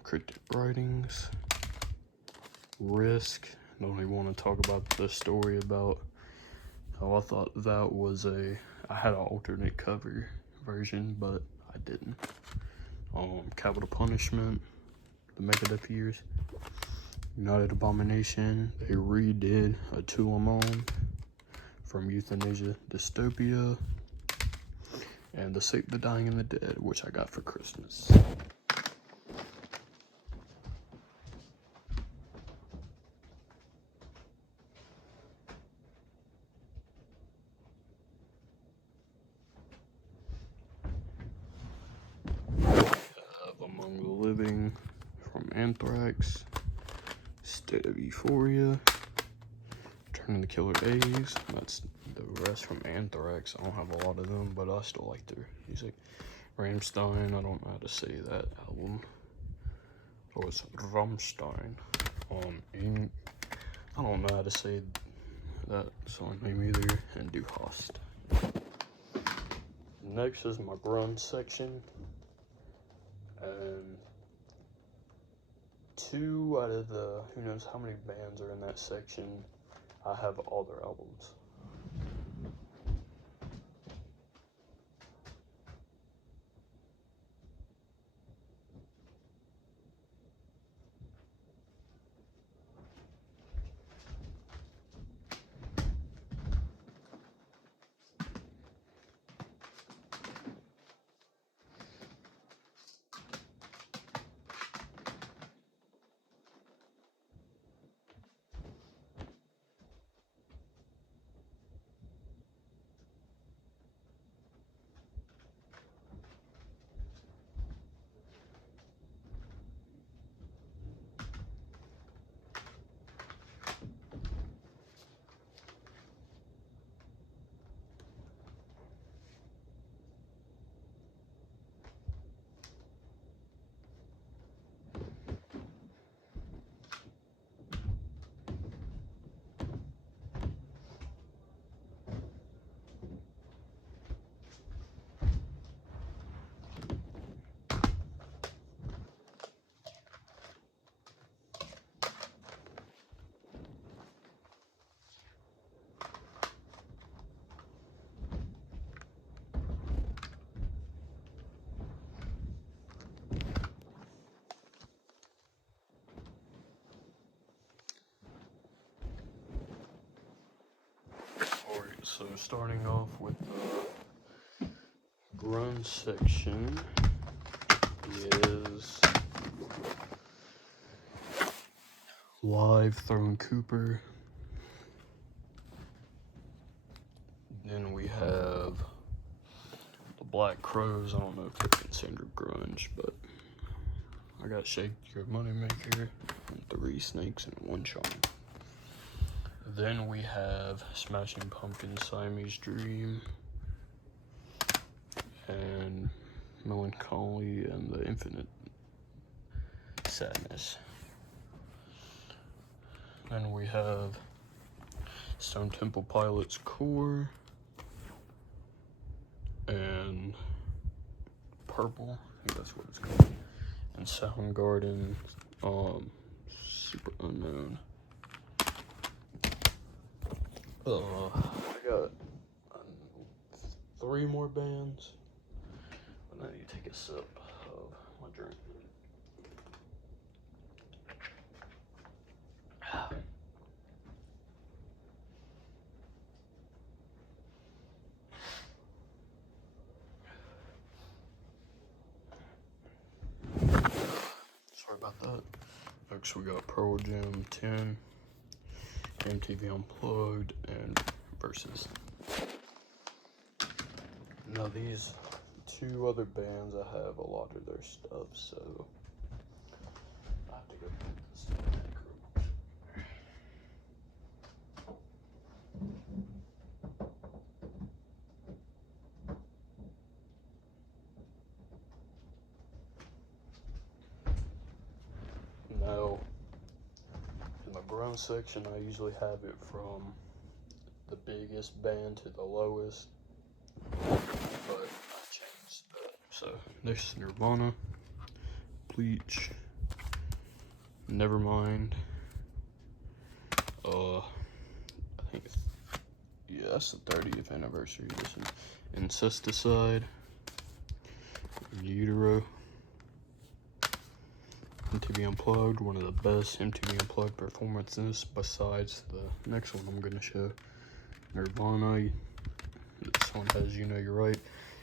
Cryptic Writings, Risk. Don't even want to talk about the story about how I thought that was I had an alternate cover version, but I didn't. Capital Punishment, the Megadeth years, United Abomination, they redid a To Amon, From Euthanasia Dystopia, and The Save the Dying and the Dead, which I got for Christmas. Among the Living from Anthrax, State of Euphoria, Return of the Killer Days. That's the rest from Anthrax. I don't have a lot of them, but I still like their music. Rammstein, I don't know how to say that album. Oh, it's Rammstein. I don't know how to say that song name either. And Du Hast. Next is my grunge section. And 2 out of the who knows how many bands are in that section, I have all their albums. Alright, so starting off with the grunge section is Live Throne Cooper. Then we have the Black Crows. I don't know if they're considered grunge, but I got Shake Your Moneymaker, and 3 Snakes and 1 Charm. Then we have Smashing Pumpkins, Siamese Dream, and Melancholy and the Infinite Sadness. Then we have Stone Temple Pilots Core and Purple, I think that's what it's called, and Soundgarden, Super Unknown. I got 3 more bands, but I need to take a sip of my drink. Sorry about that. Next we got Pearl Jam 10, MTV Unplugged, and Versus. Now these 2 other bands, I have a lot of their stuff, so I have to go put this in the back real quick. Now, in the grunge section, I usually have it from the biggest band to the lowest, but I changed that. So, there's Nirvana, Bleach, Nevermind, I think, yeah, that's the 30th anniversary edition. Incesticide, In Utero, MTV Unplugged, one of the best MTV Unplugged performances besides the next one I'm gonna show. Nirvana, this one has You Know You're Right,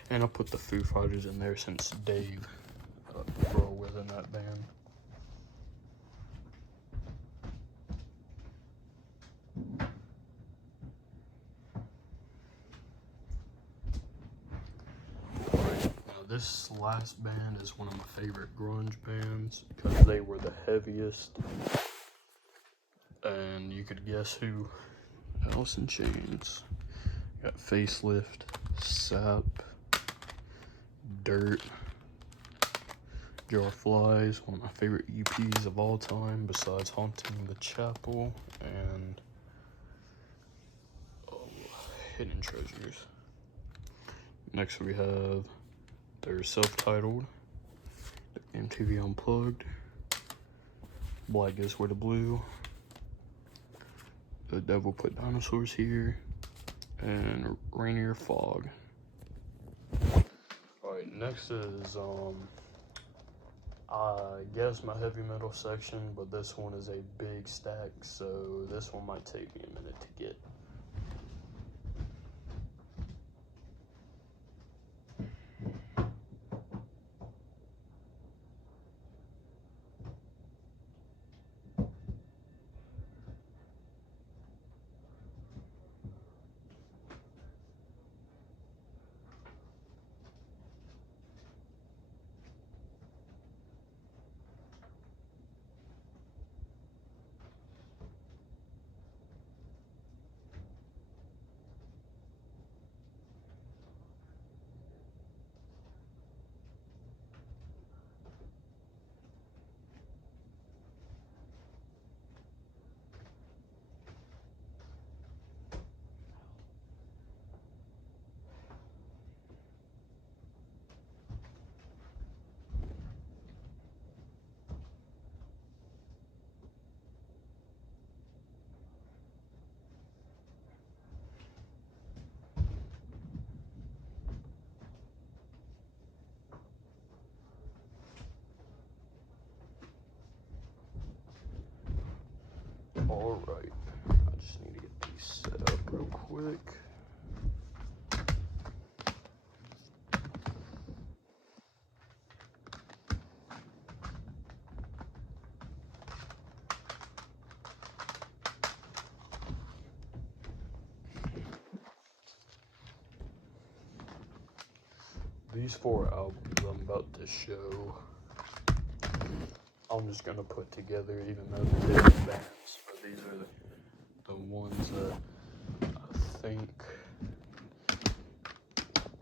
and I put the Foo Fighters in there since Dave grew within that band. Now this last band is one of my favorite grunge bands because they were the heaviest, and you could guess who. Alice in Chains. Got Facelift, Sap, Dirt, Jar of Flies, one of my favorite EPs of all time besides Haunting the Chapel and Hidden Treasures. Next we have their self-titled, MTV Unplugged, Black Ghost with the Blue, The Devil Put Dinosaurs Here, and Rainier Fog. Alright, next is I guess my heavy metal section, but this one is a big stack, so this one might take me a minute to get. Alright, I just need to get these set up real quick. These 4 albums I'm about to show, I'm just gonna put together, even though they're different bands, but these are the ones that I think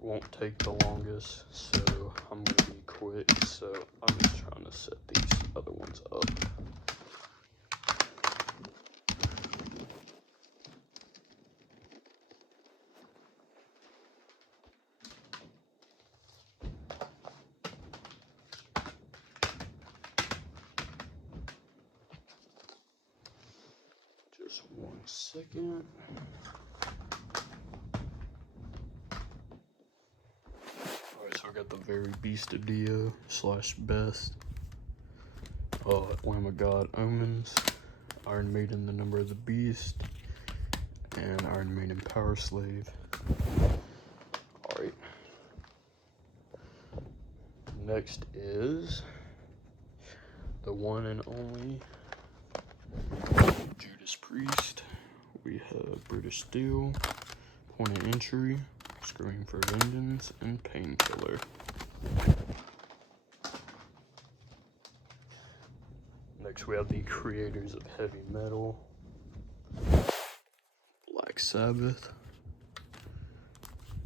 won't take the longest, so I'm gonna be quick, so I'm just trying to set these other ones up. Just 1 second. Alright, so I got the Very Beast of Dio / Best, Lamb of God, Omens, Iron Maiden, The Number of the Beast, and Iron Maiden, Power Slave. Alright. Next is the one and only Judas Priest. We have British Steel, Point of Entry, Scream for Vengeance, and Painkiller. Next we have the creators of heavy metal, Black Sabbath,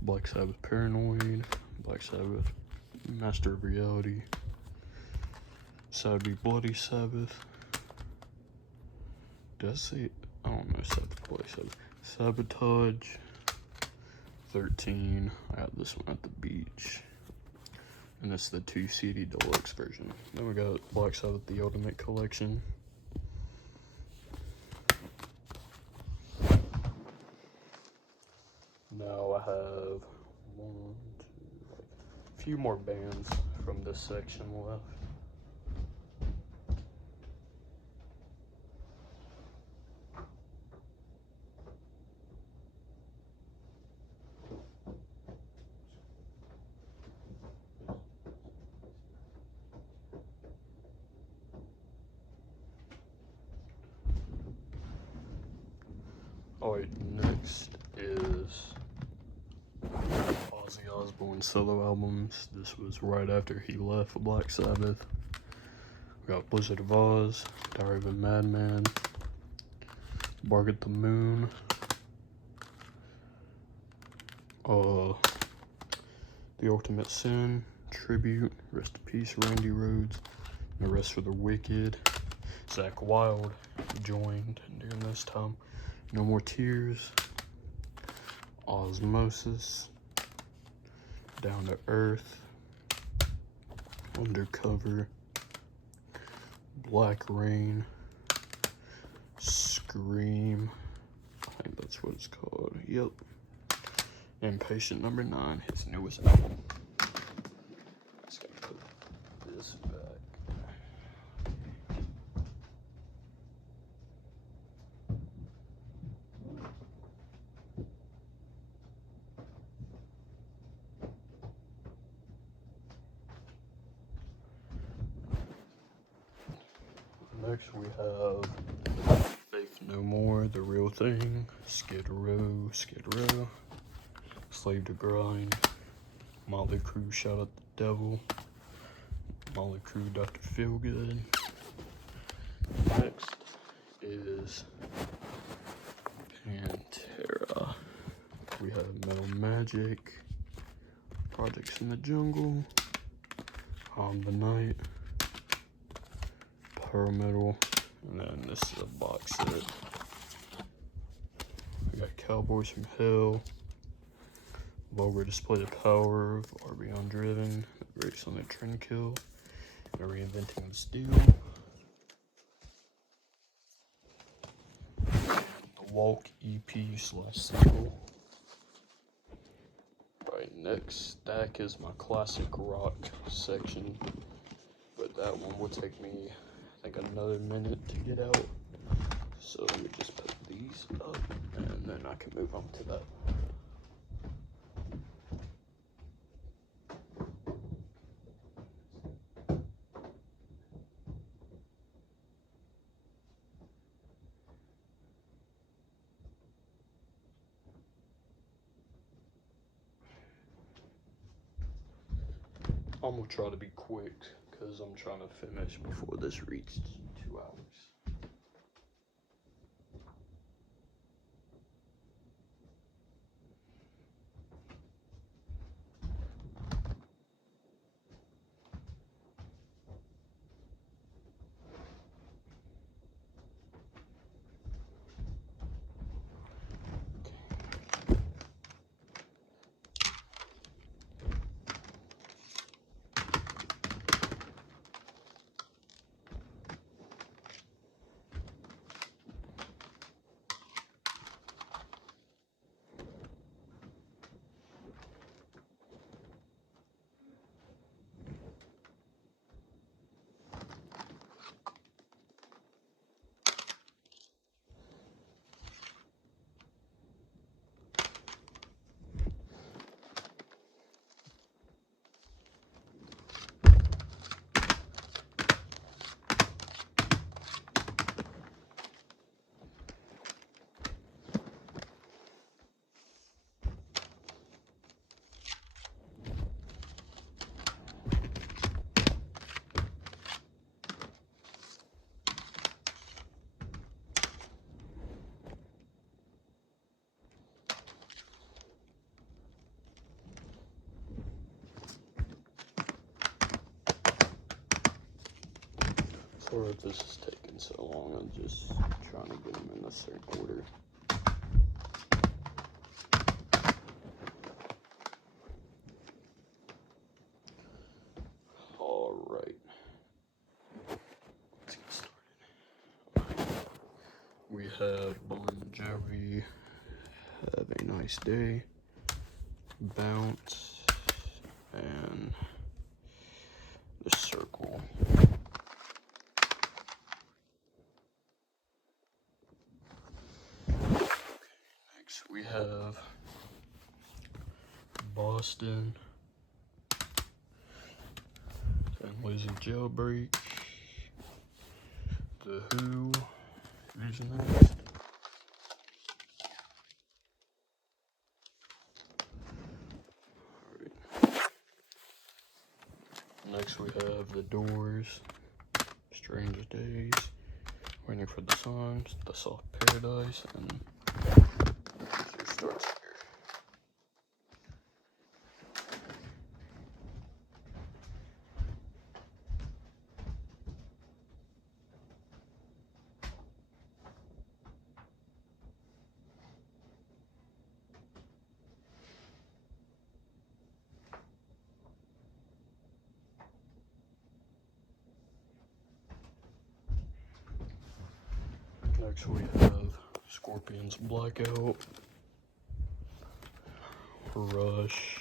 Black Sabbath Paranoid, Black Sabbath Master of Reality, Sabbath Bloody Sabbath. Did I say? I don't know. Sabbath Bloody Sabbath. Sabotage. 13. I got this one at the beach, and it's the 2 CD deluxe version. Then we got Black Sabbath, the Ultimate Collection. few more bands from this section left. Alright, next is Ozzy Osbourne solo albums. This was right after he left for Black Sabbath. We got Blizzard of Oz, Diary of a Madman, Bark at the Moon, The Ultimate Sin, Tribute, Rest in Peace, Randy Rhoads, and The Rest for the Wicked. Zakk Wylde joined during this time. No More Tears, Osmosis, Down to Earth, Undercover, Black Rain, Scream, I think that's what it's called, yep, and Patient Number 9, his newest album. Just gotta put this back. Next we have Faith No More, The Real Thing, Skid Row, Slave to Grind, Motley Crue, Shout at the Devil, Motley Crue, Dr. Feelgood. Next is Pantera. We have Metal Magic, Projects in the Jungle, On the Night, Pearl Metal, and then this is a box set. We got Cowboys from Hell, Vulgar Display of Power of Are Beyond Driven, The Great Sonic Trendkill, and Reinventing the Steel. The Walk EP/single. Right, next stack is my classic rock section, but that one will take me, I think, another minute to get out. So let me just put these up, and then I can move on to that. I'm gonna try to be quick because I'm trying to finish before this reaches 2 hours. Sorry if this is taking so long, I'm just trying to get them in a certain order. Alright, let's get started. We have Bon Jovi, Have a Nice Day, Bounce, and the circle. Next we have Boston and Lazy Jailbreak. The Who. Who's next? Next we have The Doors, Strange Days, Waiting for the Sun, The Soft Paradise, and it starts here. Next we have Scorpions Blackout, Rush,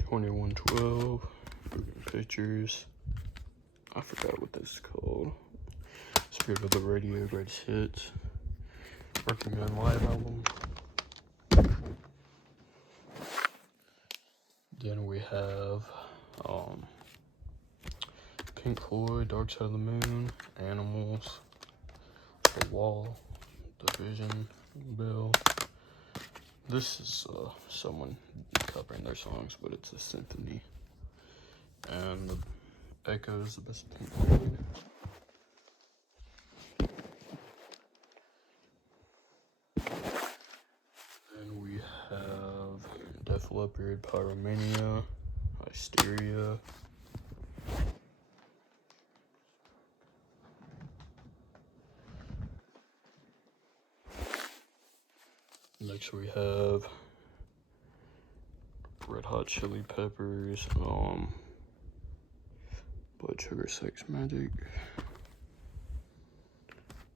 2112, Moving Pictures, I forgot what this is called, Spirit of the Radio, Greatest Hits, Working Man Live album. Then we have Pink Floyd, Dark Side of the Moon, Animals, The Wall, Division, Bill. This is someone covering their songs, but it's a symphony. And the Echoes, the best Pink Floyd. Then we have Def Leppard, Pyromania, Hysteria. Next we have Red Hot Chili Peppers, Blood Sugar Sex Magic.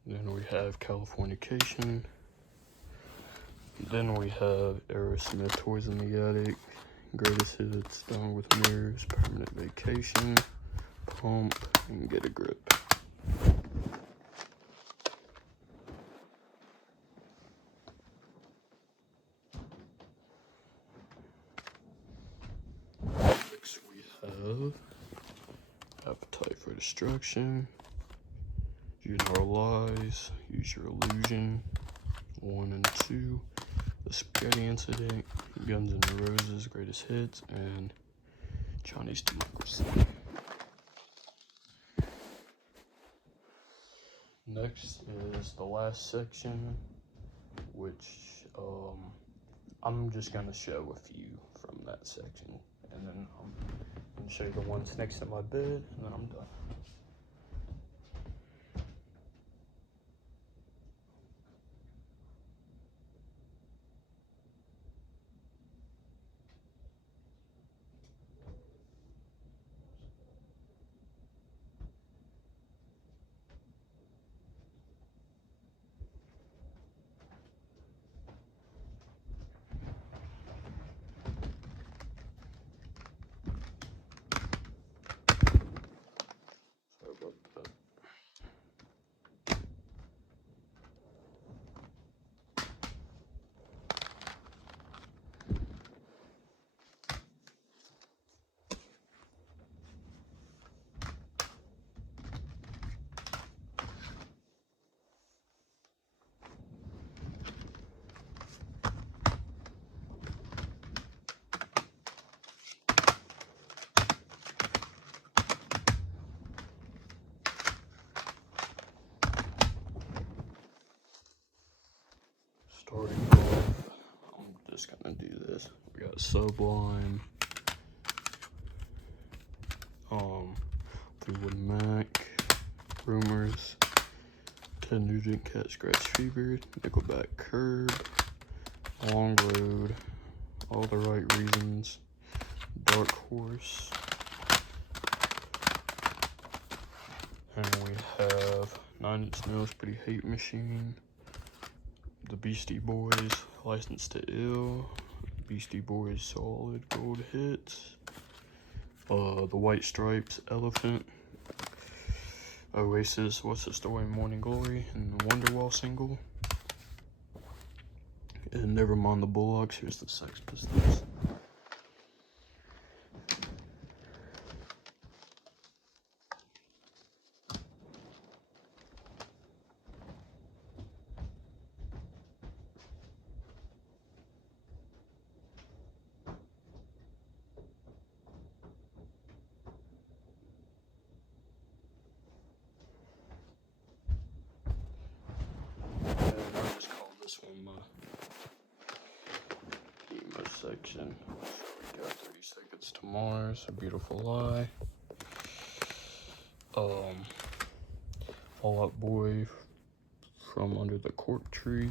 Then we have Californication. Then we have Aerosmith, Toys in the Attic, Greatest Hits, Down with Mirrors, Permanent Vacation, Pump, and Get a Grip. Next we have Appetite for Destruction, You Know Lies, Use Your Illusion, 1 and 2, The Spaghetti Incident, Guns N' Roses, Greatest Hits, and Chinese Democracy. Next is the last section, which I'm just going to show a few from that section, and then I'm going to show you the ones next to my bed, and then I'm done. Sorry about that. Starting off, I'm just gonna do this. We got Sublime, Fleetwood Mac, Rumors, Ted Nugent, Cat Scratch Fever, Nickelback, Curb, Long Road, All the Right Reasons, Dark Horse, and we have 9 Inch Nails, Pretty Hate Machine, The Beastie Boys, License to Ill, Beastie Boys Solid Gold Hits. The White Stripes Elephant. Oasis, What's the Story, Morning Glory, and the Wonderwall single. And Nevermind the Bullocks, here's the Sex Pistols. And I just call this one my emo section. So we got 30 Seconds to Mars, A Beautiful Lie. Fall Out Boy, From Under the Cork Tree,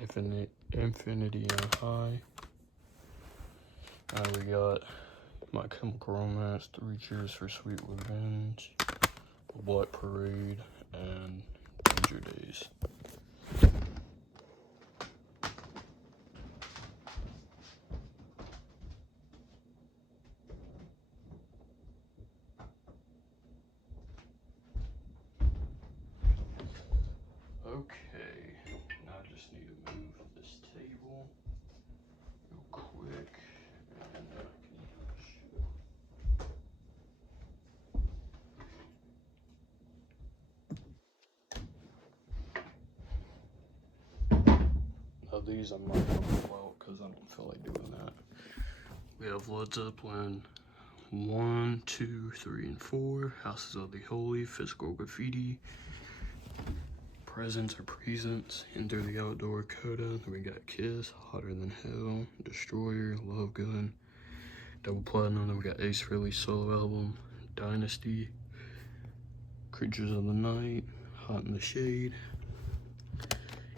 Infinity and High. And we got My Chemical Romance, 3 Cheers for Sweet Revenge, Black Parade, and Danger Days. Okay, now I just need to move this table real quick, and I can show. Now these I'm not gonna pull out because I don't feel like doing that. We have Led Zeppelin 1, 2, 3, and 4, Houses of the Holy, Physical Graffiti, Presents or Presents, Enter the Outdoor, Coda. Then we got Kiss, Hotter Than Hell, Destroyer, Love Gun, Double Platinum. Then we got Ace Frehley's solo album, Dynasty, Creatures of the Night, Hot in the Shade,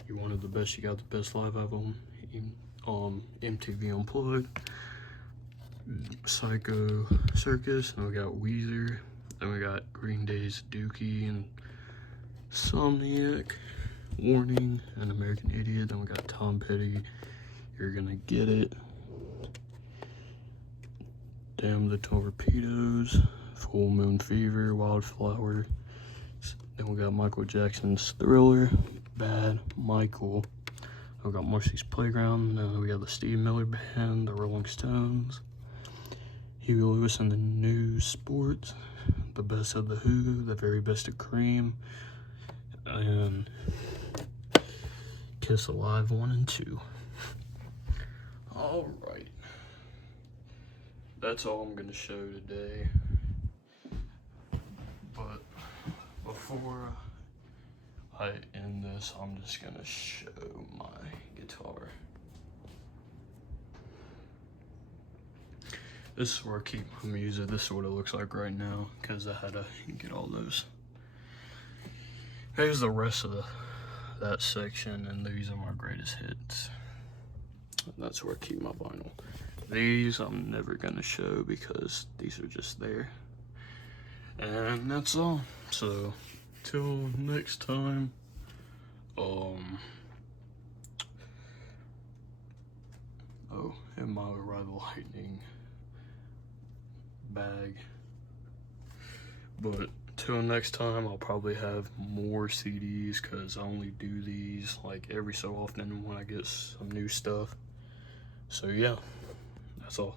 You Wanted the Best, You Got the Best live album, MTV Unplugged, Psycho Circus. Then we got Weezer. Then we got Green Day's Dookie and Somniac, Warning, An American Idiot. Then we got Tom Petty, You're Gonna Get It, Damn the Torpedoes, Full Moon Fever, Wildflower. Then we got Michael Jackson's Thriller, Bad Michael. Then we got Marcy's Playground. Then we got the Steve Miller Band, the Rolling Stones, Hugo Lewis and the New Sports, The Best of the Who, The Very Best of Cream, and Kiss Alive 1 and 2. Alright. That's all I'm going to show today. But before I end this, I'm just going to show my guitar. This is where I keep my music. This is what it looks like right now because I had to get all those. Here's the rest of that section, and these are my greatest hits. That's where I keep my vinyl. These I'm never gonna show because these are just there. And that's all. So till next time, in my Ride the Lightning bag. But till next time, I'll probably have more CDs because I only do these like every so often when I get some new stuff. So yeah, that's all.